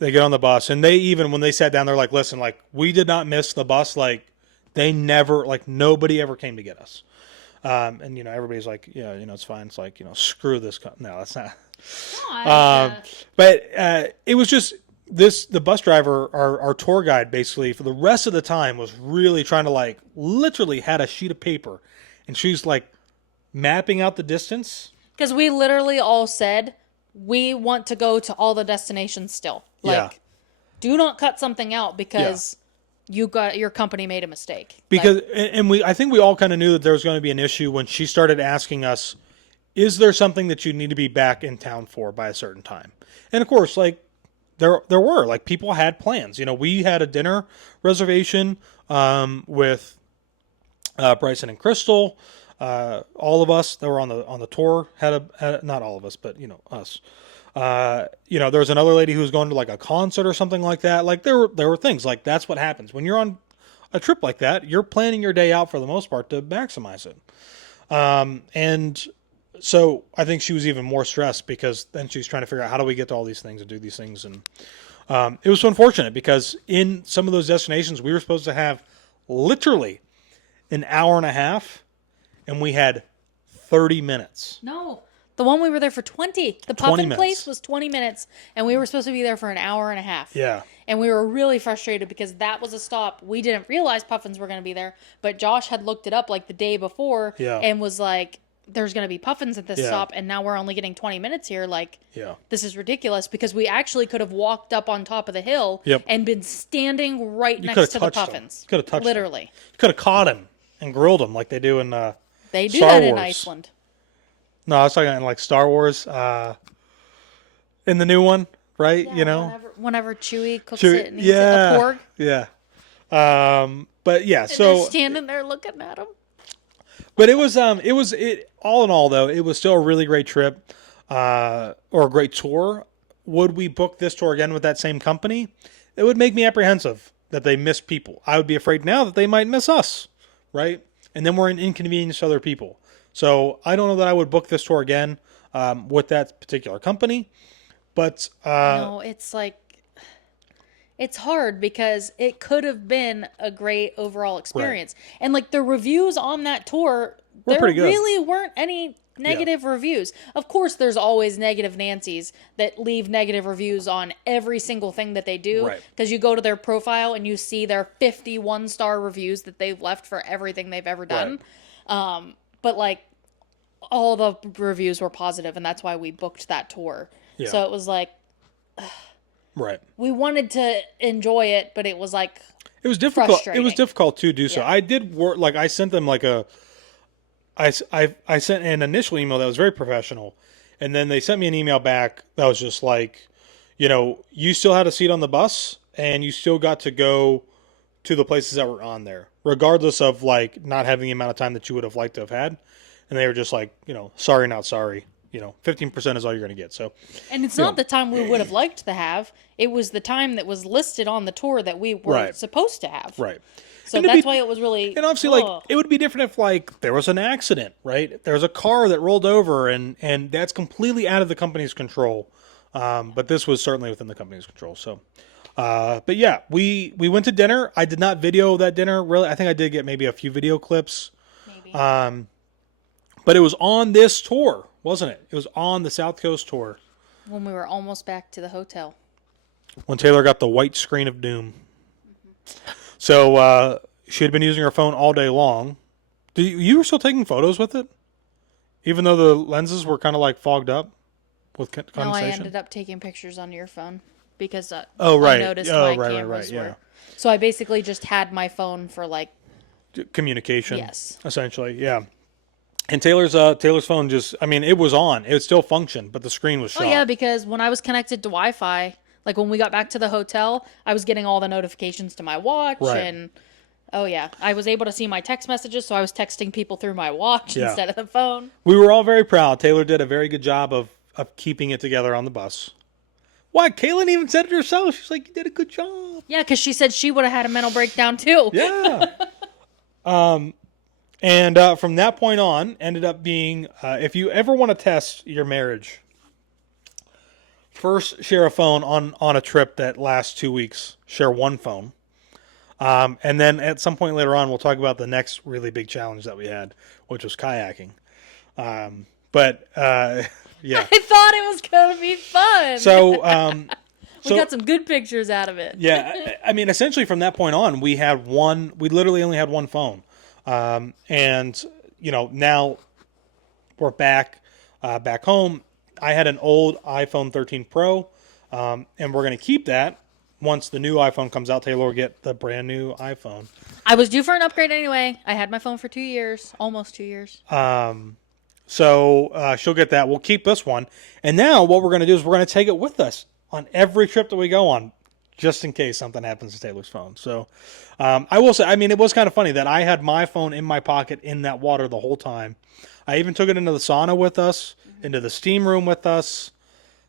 They get on the bus, and they even, when they sat down, they're like, listen, like, we did not miss the bus. Like, they never, like, nobody ever came to get us. And, you know, everybody's like, yeah, you know, it's fine. It's like, you know, screw this. No, that's not. But it was just the bus driver, our tour guide, basically, for the rest of the time was really trying to, like, literally had a sheet of paper, and she's like mapping out the distance. Because we literally all said, we want to go to all the destinations still. Like, do not cut something out because your company made a mistake. Because, like, and I think we all kind of knew that there was going to be an issue when she started asking us, is there something that you need to be back in town for by a certain time? And of course, like, there were, like, people had plans. You know, we had a dinner reservation with Bryson and Crystal. All of us that were on the tour had not all of us, but, you know, us. You know, there was another lady who was going to, like, a concert or something like that. Like, there were things like, that's what happens when you're on a trip like that. You're planning your day out for the most part to maximize it. And so I think she was even more stressed because then she's trying to figure out, how do we get to all these things and do these things? And it was so unfortunate because in some of those destinations, we were supposed to have literally an hour and a half, and we had 30 minutes. No. The one we were there for 20. The 20 Puffin minutes. place was 20 minutes, and we were supposed to be there for an hour and a half. Yeah. And we were really frustrated because that was a stop. We didn't realize Puffins were going to be there, but Josh had looked it up, like, the day before and was like, there's going to be Puffins at this stop, and now we're only getting 20 minutes here. Like, this is ridiculous, because we actually could have walked up on top of the hill and been standing right next to the Puffins. Could have touched literally. him. Could have caught him and grilled him like they do in They do Star that Wars. in Iceland. No, I was talking in, like, Star Wars, in the new one, right? Yeah, you know, whenever Chewie cooks it and eats it, yeah, a porg. Yeah. But yeah, And so they're standing there looking at him. but it was all in all, though, it was still a really great trip, or a great tour. Would we book this tour again with that same company? It would make me apprehensive that they miss people. I would be afraid now that they might miss us, right? And then we're an inconvenience to other people. So I don't know that I would book this tour again with that particular company. But no, it's like, it's hard because it could have been a great overall experience. Right. And, like, the reviews on that tour, there really weren't any negative reviews. Of course, there's always negative Nancys that leave negative reviews on every single thing that they do. Because you go to their profile and you see their 51-star reviews that they've left for everything they've ever done. But, like, all the reviews were positive, and that's why we booked that tour. So it was like, we wanted to enjoy it, but it was like, it was difficult. It was difficult to do so. I did work, like, I sent them like I sent an initial email that was very professional, and then they sent me an email back that was just like, you know, you still had a seat on the bus, and you still got to go to the places that were on there, regardless of, like, not having the amount of time that you would have liked to have had. And they were just like, you know, sorry, not sorry. You know, 15% is all you're going to get. So, and it's not the time we would have liked to have. It was the time that was listed on the tour that we were supposed to have. Right. So that's why it was really... And obviously, like, it would be different if, like, there was an accident, right? There was a car that rolled over, and that's completely out of the company's control. But this was certainly within the company's control. So, but yeah, we went to dinner. I did not video that dinner, really. I think I did get maybe a few video clips. Maybe. But it was on this tour, wasn't it? It was on the South Coast tour. When we were almost back to the hotel. When Taylor got the white screen of doom. Mm-hmm. So she had been using her phone all day long. You were still taking photos with it? Even though the lenses were kind of like fogged up with condensation? No, I ended up taking pictures on your phone because I noticed my cameras were. So I basically just had my phone for, like, communication. Yes. Essentially, yeah. And Taylor's phone just, I mean, it was on. It still functioned, but the screen was shot. Oh, yeah, because when I was connected to Wi-Fi, like when we got back to the hotel, I was getting all the notifications to my watch. And, oh, yeah, I was able to see my text messages, so I was texting people through my watch instead of the phone. We were all very proud. Taylor did a very good job of keeping it together on the bus. Why? Kaylin even said it herself. She's like, you did a good job. Yeah, because she said she would have had a mental breakdown too. Yeah. And from that point on, ended up being, if you ever want to test your marriage, first share a phone on a trip that lasts 2 weeks. Share one phone. And then at some point later on, we'll talk about the next really big challenge that we had, which was kayaking. Yeah. I thought it was going to be fun. So, we got some good pictures out of it. Yeah. I mean, essentially from that point on, we literally only had one phone. And, now we're back home. I had an old iPhone 13 Pro, and we're going to keep that. Once the new iPhone comes out, Taylor will get the brand new iPhone. I was due for an upgrade anyway. I had my phone for 2 years, almost 2 years. So she'll get that. We'll keep this one. And now what we're going to do is we're going to take it with us on every trip that we go on, just in case something happens to Taylor's phone. So I will say, I mean, it was kind of funny that I had my phone in my pocket in that water the whole time. I even took it into the sauna with us, into the steam room with us.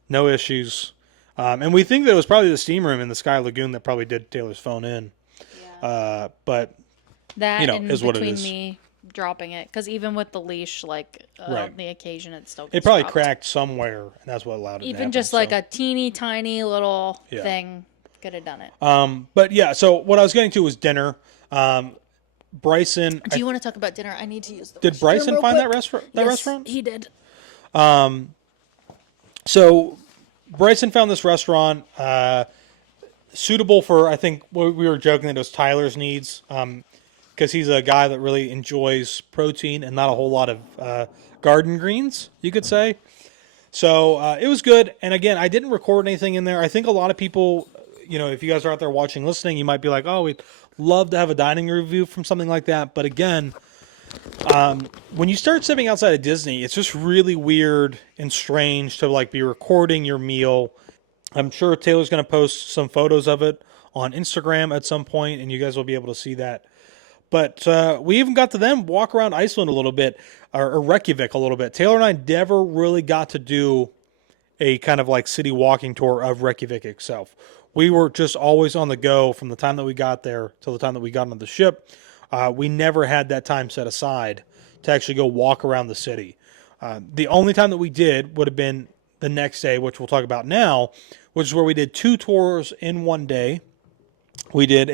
No issues. And we think that it was probably the steam room in the Sky Lagoon that probably did Taylor's phone in. Yeah. But that is what it is. Me dropping it, because even with the leash, right. On the occasion, it still gets probably dropped. Cracked somewhere, and that's what allowed it to happen. Just like a teeny tiny little thing could have done it. But yeah, so what I was getting to was dinner. Bryson. Do you want to talk about dinner? I need to use the. Did Bryson find that restaurant? That restaurant? He did. So Bryson found this restaurant suitable for, I think we were joking that it was Tyler's needs, because he's a guy that really enjoys protein and not a whole lot of garden greens, you could say. So it was good. And again, I didn't record anything in there. I think a lot of people, if you guys are out there watching, listening, you might be like, oh, we'd love to have a dining review from something like that. But again, when you start stepping outside of Disney, it's just really weird and strange to be recording your meal. I'm sure Taylor's going to post some photos of it on Instagram at some point, and you guys will be able to see that. But we even got to then walk around Iceland a little bit, or Reykjavik a little bit. Taylor and I never really got to do a kind of city walking tour of Reykjavik itself. We were just always on the go from the time that we got there till the time that we got on the ship. We never had that time set aside to actually go walk around the city. The only time that we did would have been the next day, which we'll talk about now, which is where we did 2 tours in one day. We did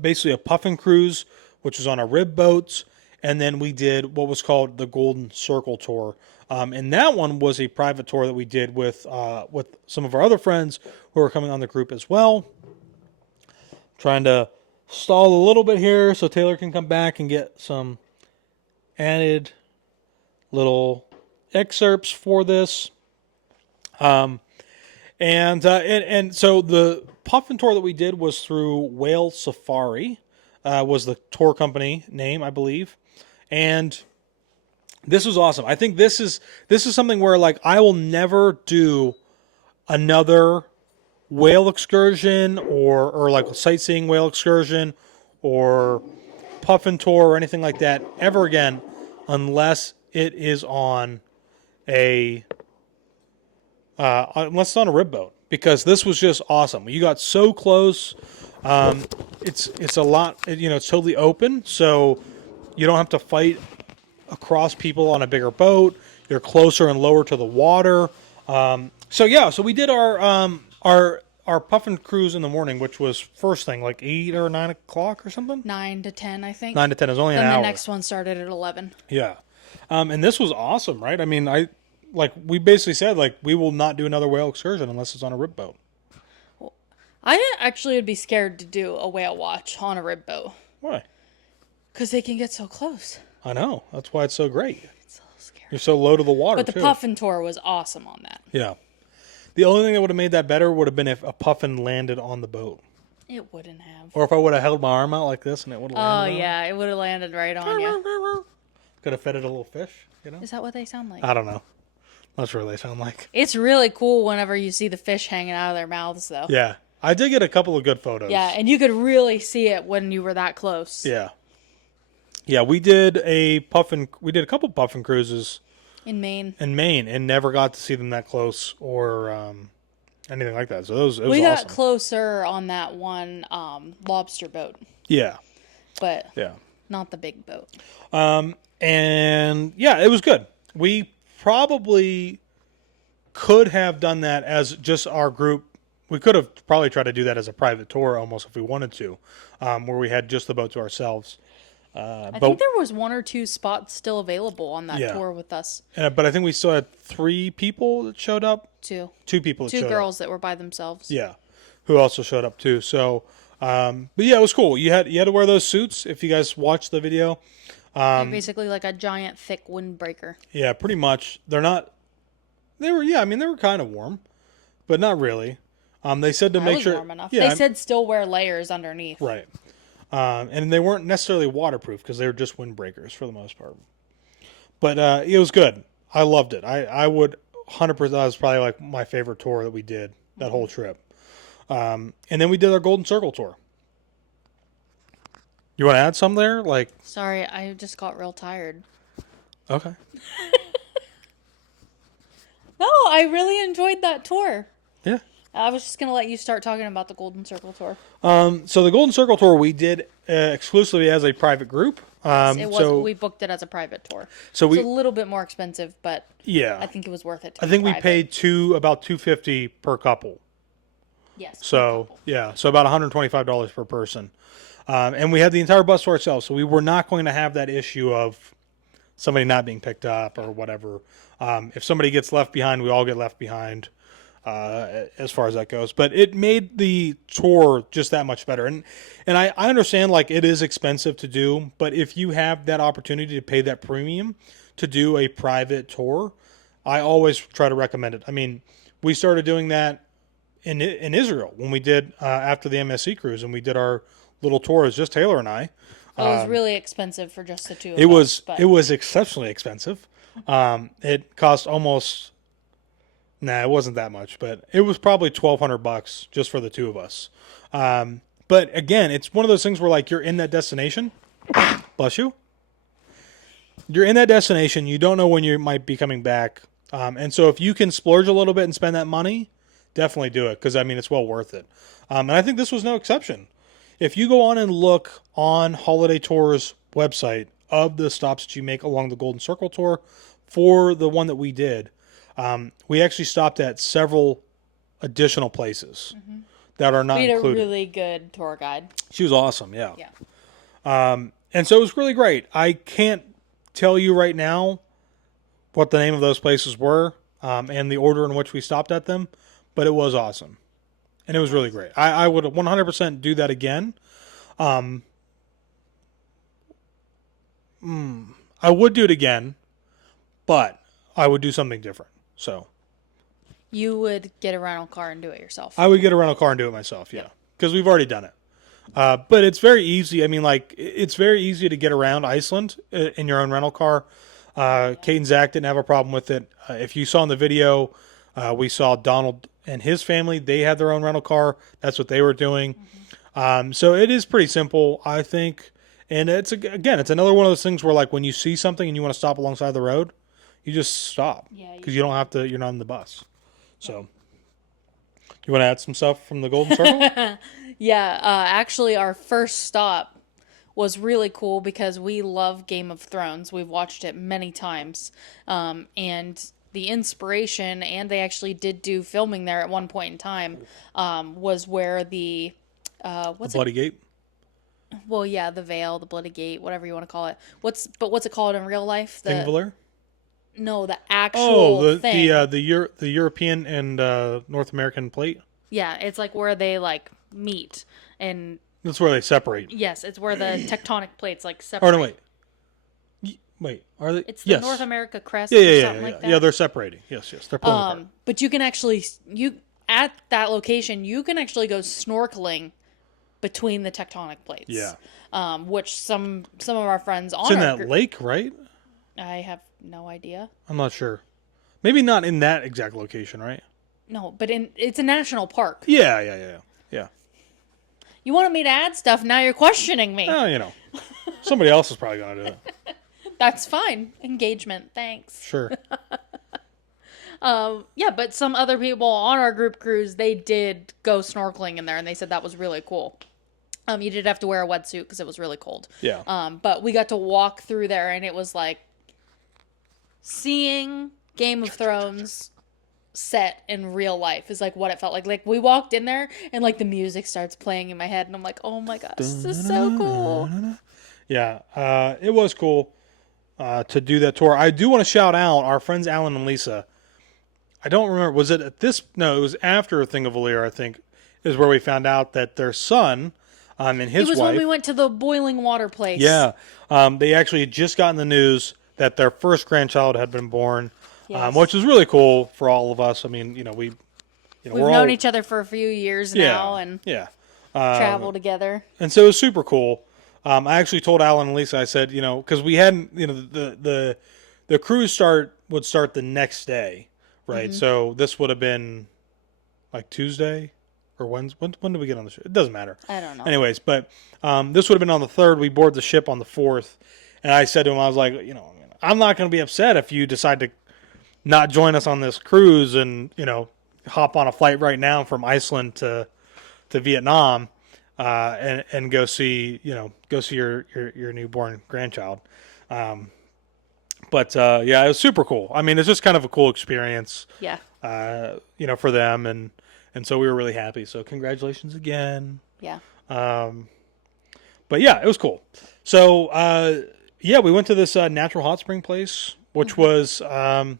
basically a Puffin cruise, which was on our rib boats, and then we did what was called the Golden Circle tour. And that one was a private tour that we did with some of our other friends who are coming on the group as well. Trying to stall a little bit here so Taylor can come back and get some added little excerpts for this. And so the Puffin tour that we did was through Whale Safari, was the tour company name, I believe. And this was awesome. I think this is something where I will never do another whale excursion or sightseeing whale excursion or Puffin tour or anything like that ever again unless it is on unless it's on a rib boat, because this was just awesome. You got so close. It's a lot, it's totally open, so you don't have to fight across people on a bigger boat. You're closer and lower to the water. So we did our Puffin cruise in the morning, which was first thing 8 or 9 o'clock or something. 9 to 10, I think. 9 to 10 is only an hour. And the next one started at 11. Yeah, and this was awesome, right? I mean, we basically said we will not do another whale excursion unless it's on a rib boat. Well, I actually would be scared to do a whale watch on a rib boat. Why? Because they can get so close. I know. That's why it's so great. It's so scary. You're so low to the water, But the Puffin tour was awesome on that. Yeah. The only thing that would have made that better would have been if a Puffin landed on the boat. It wouldn't have. Or if I would have held my arm out like this and it would have landed on. Yeah. It would have landed right on you. Could have fed it a little fish, Is that what they sound like? I don't know. That's what they sound like. It's really cool whenever you see the fish hanging out of their mouths, though. Yeah. I did get a couple of good photos. Yeah, and you could really see it when you were that close. Yeah. Yeah, we did a couple Puffin cruises in Maine and never got to see them that close or anything like that. So it was We got awesome. closer on that one lobster boat, Yeah. but Yeah. not the big boat. And yeah, it was good. We probably could have done that as just our group. We could have probably tried to do that as a private tour almost if we wanted to, where we had just the boat to ourselves. I think there was 1 or 2 spots still available on that tour with us. But I think we still had 3 people that showed up. 2. 2 people that 2 showed girls up. that were by themselves. Yeah, who also showed up too. So, but yeah, it was cool. You had to wear those suits if you guys watched the video. They're basically like a giant, thick windbreaker. Yeah, pretty much. They're not. They were. Yeah, I mean they were kind of warm, but not really. They said to make sure. Warm enough. Yeah, they said still wear layers underneath. right. And they weren't necessarily waterproof because they were just windbreakers for the most part. But it was good. I loved it. I would 100%. That was probably like my favorite tour that we did that whole trip. And then we did our Golden Circle tour. You want to add some there? Like, Sorry, I just got real tired. okay. No, I really enjoyed that tour. Yeah. I was just going to let you start talking about the Golden Circle tour. So the Golden Circle tour we did exclusively as a private group. It was we booked it as a private tour. So it's a little bit more expensive, but yeah, I think it was worth it. I think we paid about $250 per couple. Yes. So yeah, so about $125 per person, and we had the entire bus to ourselves. So we were not going to have that issue of somebody not being picked up or whatever. If somebody gets left behind, we all get left behind. As far as that goes, but it made the tour just that much better. And I understand like it is expensive to do, but if you have that opportunity to pay that premium to do a private tour, I always try to recommend it. I mean, we started doing that in Israel when we did after the MSC cruise, and we did our little tours, just Taylor and I. It was really expensive for just the two of us. But It was exceptionally expensive. It cost almost. Nah, it wasn't that much, but it was probably $1,200 just for the two of us. But again, it's one of those things where like you're in that destination. Bless you. You're in that destination. You don't know when you might be coming back, and so if you can splurge a little bit and spend that money, definitely do it because I mean it's well worth it. And I think this was no exception. If you go on and look on Holiday Tours website of the stops that you make along the Golden Circle tour for the one that we did. We actually stopped at several additional places that are not included. We had a really good tour guide. She was awesome, yeah. Yeah. And so it was really great. I can't tell you right now what the name of those places were and the order in which we stopped at them, but it was awesome. And it was really great. I would 100% do that again. I would do it again, but I would do something different. So You would get a rental car and do it yourself. I would get a rental car and do it myself, yeah, because we've already done it. But it's very easy. I mean, like it's very easy to get around Iceland in your own rental car. Kate and Zach didn't have a problem with it. If you saw in the video, we saw Donald and his family. They had their own rental car. That's what they were doing. So it is pretty simple, I think. And it's another one of those things where like when you see something and you want to stop alongside the road, you just stop because you don't have to. You're not in the bus. So, you want to add some stuff from the Golden Circle? Yeah, actually, our first stop was really cool because we love Game of Thrones. We've watched it many times, and the inspiration, and they actually did do filming there at one point in time, was where the what's Bloody Gate. Well, yeah, the Veil, the Bloody Gate, whatever you want to call it. What's it called in real life? Thingvellir? No, the actual thing. The European and North American plate. Yeah, it's like where they like meet, and That's where they separate. yes, it's where the tectonic plates like separate. Or no, wait, are they? It's the North America crest Yeah, or something like that. Yeah, they're separating. Yes, they're pulling apart. But you can actually at that location you can actually go snorkeling between the tectonic plates. Yeah. Which some of our friends on It's in our that lake, right? I have no idea. I'm not sure. Maybe not in that exact location, right? No, but it's a national park. Yeah. You wanted me to add stuff, now you're questioning me. Oh, somebody else is probably going to do it. That's fine. Engagement, thanks. Sure. Yeah, but some other people on our group cruise, they did go snorkeling in there, and they said that was really cool. You did have to wear a wetsuit because it was really cold. Yeah. But we got to walk through there, and it was like seeing Game of Thrones set in real life is like what it felt like. Like we walked in there, and like the music starts playing in my head, and I'm like, oh my gosh, this is so cool. Yeah, it was cool to do that tour. I do want to shout out our friends Alan and Lisa. I don't remember, was it at this? No, it was after Thing of Valir, I think, is where we found out that their son and his wife. It was when we went to the boiling water place. Yeah, they actually had just gotten the news that their first grandchild had been born, Yes. which is really cool for all of us. I mean, we've known each other for a few years now, and travel together. And so it was super cool. I actually told Alan and Lisa, I said, because we hadn't, the cruise would start the next day, right? Mm-hmm. So this would have been like Tuesday or when did we get on the ship? It doesn't matter. I don't know. Anyways, but this would have been on the 3rd. We board the ship on the 4th. And I said to him, I was like, I'm not going to be upset if you decide to not join us on this cruise and, hop on a flight right now from Iceland to Vietnam. And go see your newborn grandchild. But yeah, it was super cool. I mean, it's just kind of a cool experience. Yeah. For them, and so we were really happy. So congratulations again. Yeah. But yeah, it was cool. So yeah, we went to this natural hot spring place, which was, I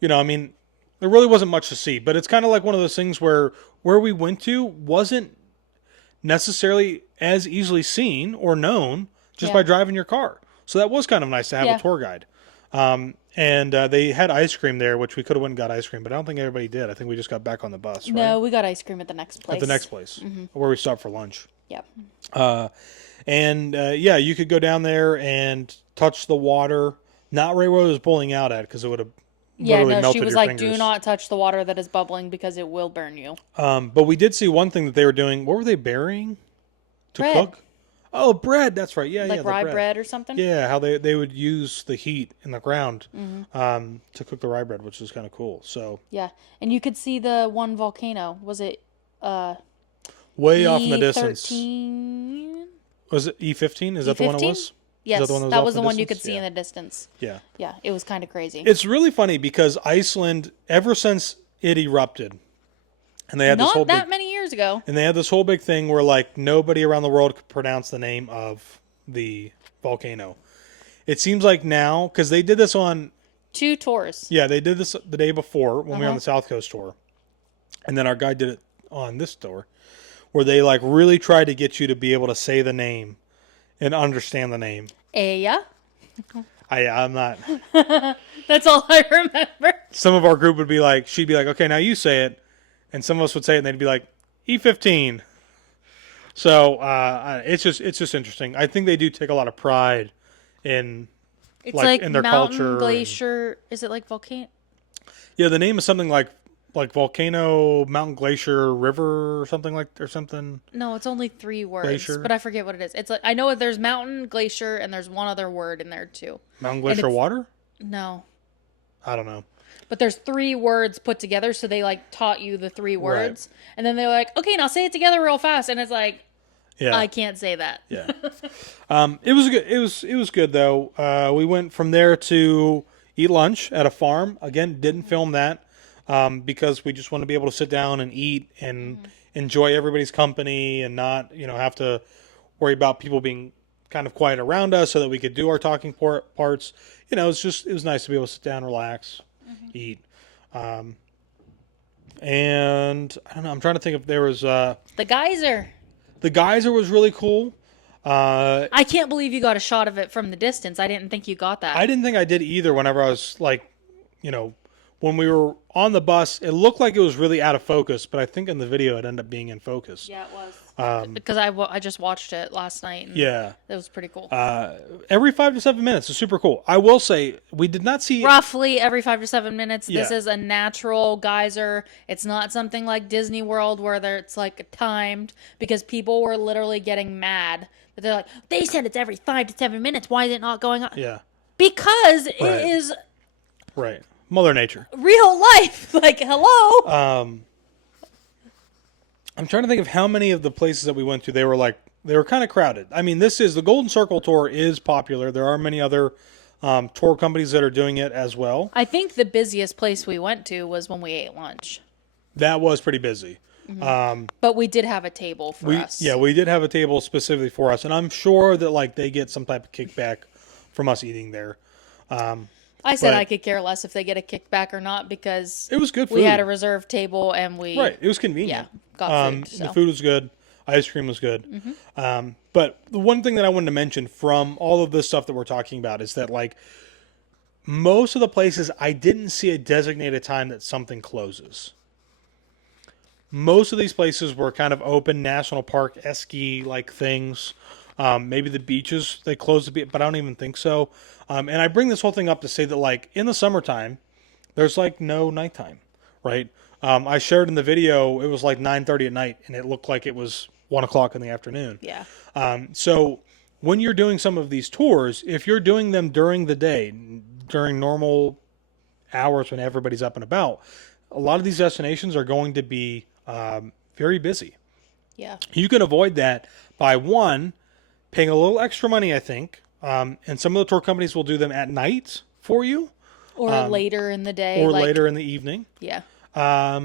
mean, there really wasn't much to see, but it's kind of like one of those things where we went to wasn't necessarily as easily seen or known just by driving your car. So that was kind of nice to have a tour guide. And they had ice cream there, which we could have went and got ice cream, but I don't think everybody did. I think we just got back on the bus, right? No, we got ice cream at the next place. At the next place, where we stopped for lunch. Yeah. Yeah, you could go down there and touch the water. Not right where it was boiling out at, because it would have melted she was your like, fingers. do not touch the water that is bubbling because it will burn you. But we did see one thing that they were doing. What were they burying to bread. cook? Oh, bread. That's right. Yeah, like the rye bread or something? Yeah, how they would use the heat in the ground to cook the rye bread, which is kind of cool. So yeah, and you could see the one volcano. Was it way off in the distance? E13? Was it E15? Is that the one it was? Yes, that was the one you could distance? see in the distance. Yeah. Yeah, it was kind of crazy. It's really funny because Iceland, ever since it erupted, and they had this whole Not that many years ago. And they had this whole big thing where like nobody around the world could pronounce the name of the volcano. It seems like now, because they did this on 2 tours. Yeah, they did this the day before when we were on the South Coast tour, and then our guy did it on this tour, where they like really tried to get you to be able to say the name and understand the name. Aya. I'm not. That's all I remember. Some of our group would be like, she'd be like, okay, now you say it. And some of us would say it and they'd be like, E15. So it's just interesting. I think they do take a lot of pride in in their mountain, culture. Glacier. Is it like volcano? Yeah, the name is something like volcano, mountain, glacier, river, or something. No, it's only 3 words, Glacier. but I forget what it is. It's like, I know there's mountain, glacier, and there's one other word in there too. Mountain, glacier, water? No. I don't know. But there's 3 words put together, so they like taught you the 3 words, and then they're like, okay, now say it together real fast, and it's like, I can't say that. Yeah. It was good. It was good though. We went from there to eat lunch at a farm. Again, didn't film that because we just want to be able to sit down and eat and enjoy everybody's company and not have to worry about people being kind of quiet around us, so that we could do our talking parts. It was nice to be able to sit down, relax, eat. And I don't know. I'm trying to think if there was The geyser. The geyser was really cool. I can't believe you got a shot of it from the distance. I didn't think you got that. I didn't think I did either. Whenever I was when we were on the bus, it looked like it was really out of focus, but I think in the video it ended up being in focus. Yeah, it was. Because I just watched it last night. And yeah. It was pretty cool. Every 5 to 7 minutes is super cool. I will say, we did not see... Roughly every 5 to 7 minutes. Yeah. This is a natural geyser. It's not something like Disney World where it's like timed, because people were literally getting mad. They're like, they said it's every 5 to 7 minutes. Why is it not going on? Yeah. Because it is... Right. Mother Nature. Real life. Like, hello. I'm trying to think of how many of the places that we went to, they were kind of crowded. I mean, the Golden Circle Tour is popular. There are many other tour companies that are doing it as well. I think the busiest place we went to was when we ate lunch. That was pretty busy. But we did have a table for us. Yeah, we did have a table specifically for us, and I'm sure that like they get some type of kickback from us eating there. I said I could care less if they get a kickback or not because it was good food. We had a reserved table and it was convenient. Yeah, got food. So. The food was good. Ice cream was good. But the one thing that I wanted to mention from all of this stuff that we're talking about is that like most of the places I didn't see a designated time that something closes. Most of these places were kind of open, national park-esque like things. Maybe the beaches, they closed a bit, but I don't even think so. And I bring this whole thing up to say that, like, in the summertime, there's, like, no nighttime, right? I shared in the video, it was, like, 9:30 at night, and it looked like it was 1 o'clock in the afternoon. Yeah. So when you're doing some of these tours, if you're doing them during the day, during normal hours when everybody's up and about, a lot of these destinations are going to be very busy. Yeah. You can avoid that by, one, paying a little extra money, I think. And some of the tour companies will do them at night for you. Or later in the day. Or later in the evening. Yeah. That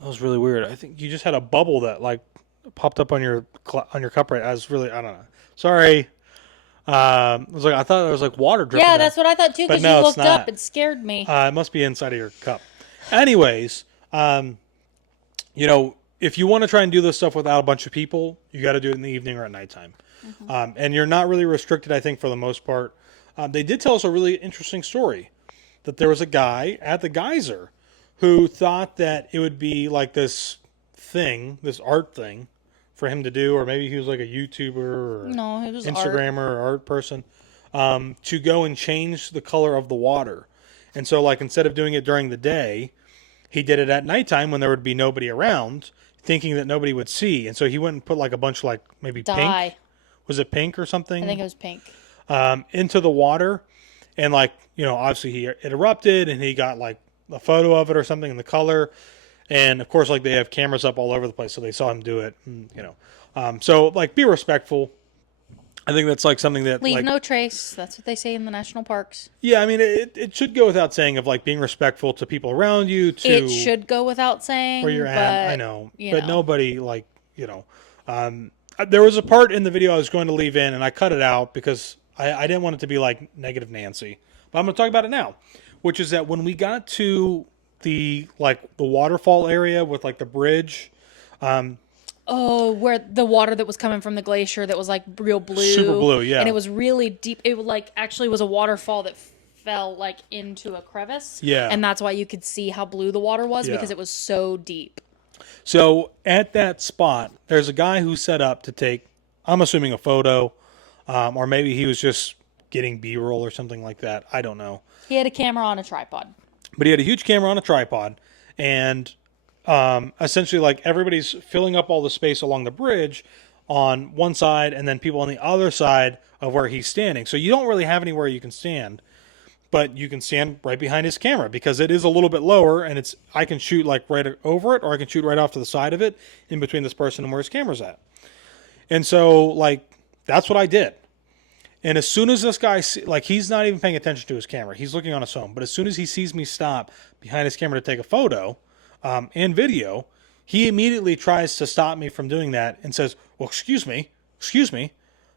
was really weird. I think you just had a bubble that like popped up on your cup right. I was really, I don't know. Sorry. I thought there was like water dripping. Yeah, that's what I thought too because you looked up. It scared me. It must be inside of your cup. Anyways, you know, if you want to try and do this stuff without a bunch of people, you got to do it in the evening or at nighttime. And you're not really restricted, I think, for the most part. They did tell us a really interesting story that there was a guy at the geyser who thought that it would be like this thing, this art thing for him to do, or maybe he was like a YouTuber or no, it was Instagrammer or art person, to go and change the color of the water. And so, like, instead of doing it during the day, he did it at nighttime when there would be nobody around, thinking that nobody would see. And so he went and put like a bunch of like maybe dye. Pink. Was it pink or something? I think it was pink. Into the water. And like, you know, obviously it erupted and he got like a photo of it or something in the color. And of course, like they have cameras up all over the place. So they saw him do it, and, you know. So like be respectful. I think that's like something that leave like, no trace. That's what they say in the national parks. Yeah, I mean it should go without saying of like being respectful to people around you. It should go without saying where you're at. I know, but know. nobody like you know. There was a part in the video I was going to leave in, and I cut it out because I didn't want it to be like negative Nancy. But I'm going to talk about it now, which is that when we got to the waterfall area with like the bridge. Where the water that was coming from the glacier that was like real blue. Super blue, yeah. And it was really deep. It like actually was a waterfall that fell like into a crevice. Yeah. And that's why you could see how blue the water was because it was so deep. So at that spot, there's a guy who set up to take, I'm assuming a photo, or maybe he was just getting B-roll or something like that. I don't know. He had a camera on a tripod. But he had a huge camera on a tripod, and essentially like everybody's filling up all the space along the bridge on one side and then people on the other side of where he's standing. So you don't really have anywhere you can stand, but you can stand right behind his camera because it is a little bit lower and I can shoot like right over it or I can shoot right off to the side of it in between this person and where his camera's at. And so like that's what I did. And as soon as this guy, like he's not even paying attention to his camera, he's looking on his phone, but as soon as he sees me stop behind his camera to take a photo, and video, he immediately tries to stop me from doing that and says, well, excuse me.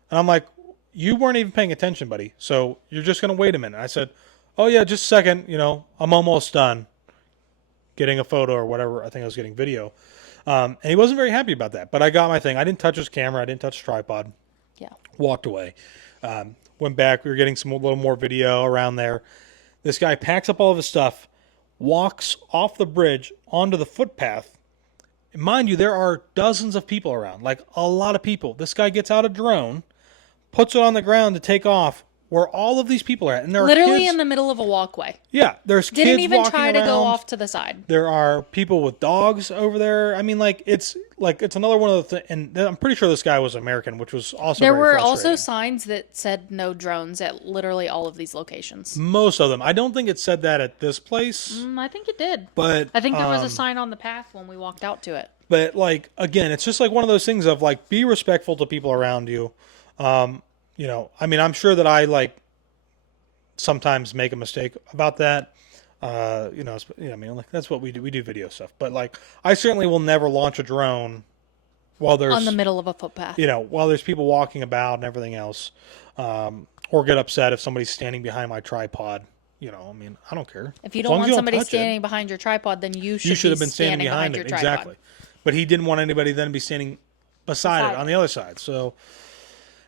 And I'm like, you weren't even paying attention, buddy. So you're just going to wait a minute. I said, oh yeah, just a second. You know, I'm almost done getting a photo or whatever. I think I was getting video. And he wasn't very happy about that, but I got my thing. I didn't touch his camera. I didn't touch the tripod. Yeah. Walked away. Went back. We were getting a little more video around there. This guy packs up all of his stuff, walks off the bridge onto the footpath. And mind you, there are dozens of people around, like a lot of people. This guy gets out a drone, puts it on the ground to take off, where all of these people are at. And there are Literally kids, in the middle of a walkway. yeah, there's Didn't kids even walking try to go around. off to the side. There are people with dogs over there. I mean, it's another one of the and I'm pretty sure this guy was American, which was also There very were frustrating. also signs that said no drones at literally all of these locations. Most of them. I don't think it said that at this place, I think it did. but I think there was a sign on the path when we walked out to it. But again, it's just one of those things of be respectful to people around you. I mean, I'm sure that I sometimes make a mistake about that. I mean, that's what we do. We do video stuff, but I certainly will never launch a drone while there's On the middle of a footpath. while there's people walking about and everything else, or get upset if somebody's standing behind my tripod. I mean, I don't care. If you As don't long as want somebody touch it. standing behind your tripod, then you should have be been standing behind your it. tripod. Exactly. But he didn't want anybody then to be standing beside it on the other side. So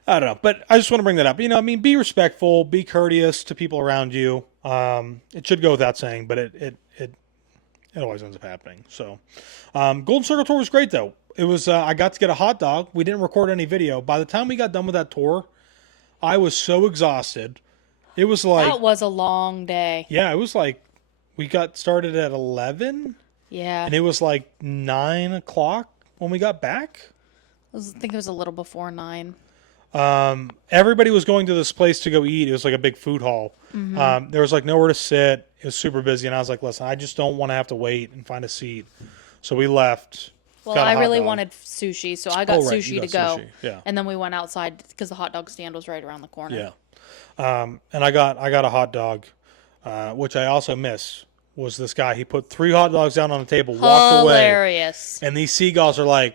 I don't know. But I just want to bring that up. I mean, be respectful, be courteous to people around you. It should go without saying, but it always ends up happening. So Golden Circle tour was great though. It was I got to get a hot dog. We didn't record any video. By the time we got done with that tour, I was so exhausted. It was that was a long day. Yeah, it was we got started at 11. Yeah. And it was 9 o'clock when we got back. I think it was a little before 9. Everybody was going to this place to go eat. It was a big food hall. Mm-hmm. There was nowhere to sit. It was super busy. And I was like, listen, I just don't want to have to wait and find a seat. So we left. Well, I really wanted sushi, so I got sushi to go. Sushi. Yeah. And then we went outside because the hot dog stand was right around the corner. Yeah. And I got a hot dog, which I also missed. Was this guy. He put 3 hot dogs down on the table, walked away. Hilarious. And these seagulls are there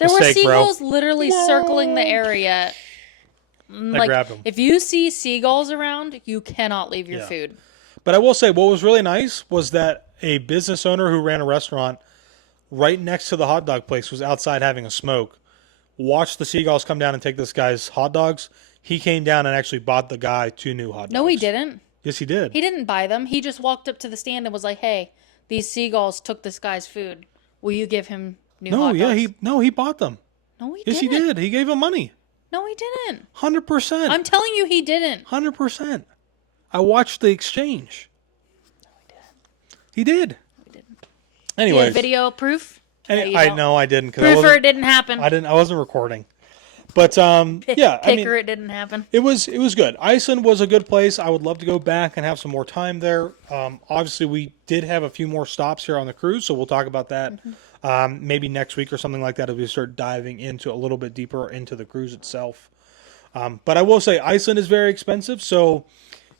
were mistake, seagulls bro. literally circling the area. I grabbed them. If you see seagulls around, you cannot leave your food. But I will say, what was really nice was that a business owner who ran a restaurant right next to the hot dog place was outside having a smoke, watched the seagulls come down and take this guy's hot dogs. He came down and actually bought the guy 2 new hot dogs. No, he didn't. Yes, he did. He didn't buy them. He just walked up to the stand and was like, "Hey, these seagulls took this guy's food. Will you give him new hot dogs?" He bought them. No, he Yes, didn't. he did. He gave him money. No, he didn't. 100%. I'm telling you, he didn't. 100%. I watched the exchange. No, he didn't. He did. No, he didn't. Anyways. Video proof? I didn't. Proof or it didn't happen. I wasn't recording. But yeah, It didn't happen. It was good. Iceland was a good place. I would love to go back and have some more time there. Obviously, we did have a few more stops here on the cruise, so we'll talk about that maybe next week or something like that as we start diving into a little bit deeper into the cruise itself. But I will say Iceland is very expensive, so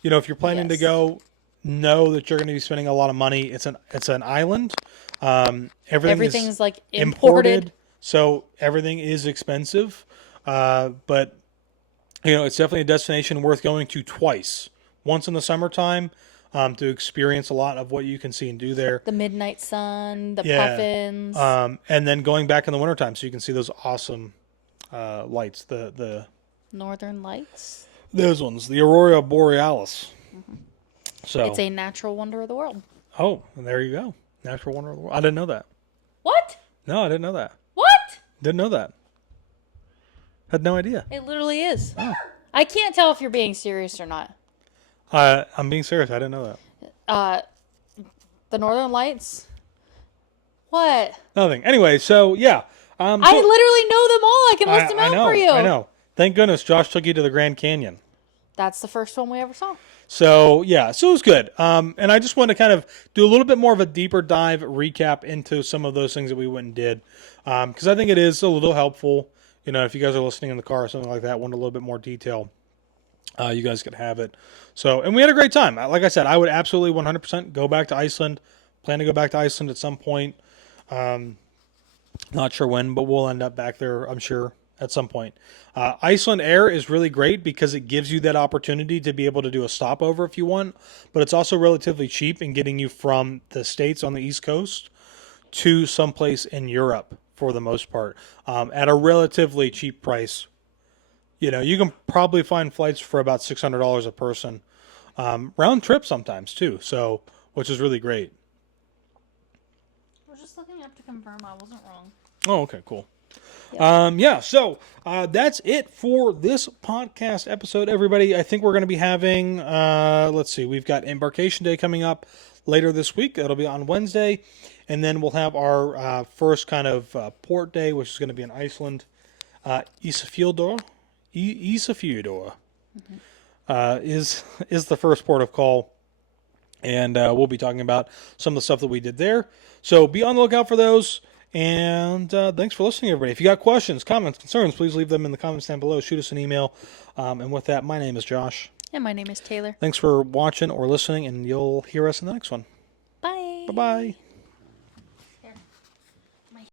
if you're planning to go, know that you're going to be spending a lot of money. It's an island. Everything's imported, so everything is expensive. But it's definitely a destination worth going to twice. Once in the summertime, to experience a lot of what you can see and do there. The midnight sun, the puffins. And then going back in the wintertime so you can see those awesome lights. The Northern Lights. Those ones, the Aurora Borealis. Mm-hmm. So it's a natural wonder of the world. Oh, and there you go. Natural wonder of the world. I didn't know that. What? No, I didn't know that. What? Didn't know that. Had no idea. It literally is. Oh. I can't tell if you're being serious or not. I'm being serious. I didn't know that. The Northern Lights? What? Nothing. Anyway, so yeah. I literally know them all. I can list them out for you. I know. Thank goodness Josh took you to the Grand Canyon. That's the first one we ever saw. So, yeah. So it was good. And I just want to kind of do a little bit more of a deeper dive recap into some of those things that we went and did. Because I think it is a little helpful. If you guys are listening in the car or something like that, want a little bit more detail, you guys could have it. So, and we had a great time. Like I said, I would absolutely 100% go back to Iceland. Plan to go back to Iceland at some point. Not sure when, but we'll end up back there, I'm sure, at some point. Iceland Air is really great because it gives you that opportunity to be able to do a stopover if you want, but it's also relatively cheap in getting you from the States on the East Coast to someplace in Europe for the most part, at a relatively cheap price. You can probably find flights for about $600 a person, round trip sometimes too. So, which is really great. We're just looking up to confirm I wasn't wrong. Oh, okay, cool. So that's it for this podcast episode, everybody. I think we're going to be having, let's see, we've got Embarkation Day coming up later this week. That'll be on Wednesday. And then we'll have our first kind of port day, which is going to be in Iceland. Ísafjörður is the first port of call. And we'll be talking about some of the stuff that we did there. So be on the lookout for those. And thanks for listening, everybody. If you got questions, comments, concerns, please leave them in the comments down below. Shoot us an email. And with that, my name is Josh. And my name is Taylor. Thanks for watching or listening, and you'll hear us in the next one. Bye. Bye-bye.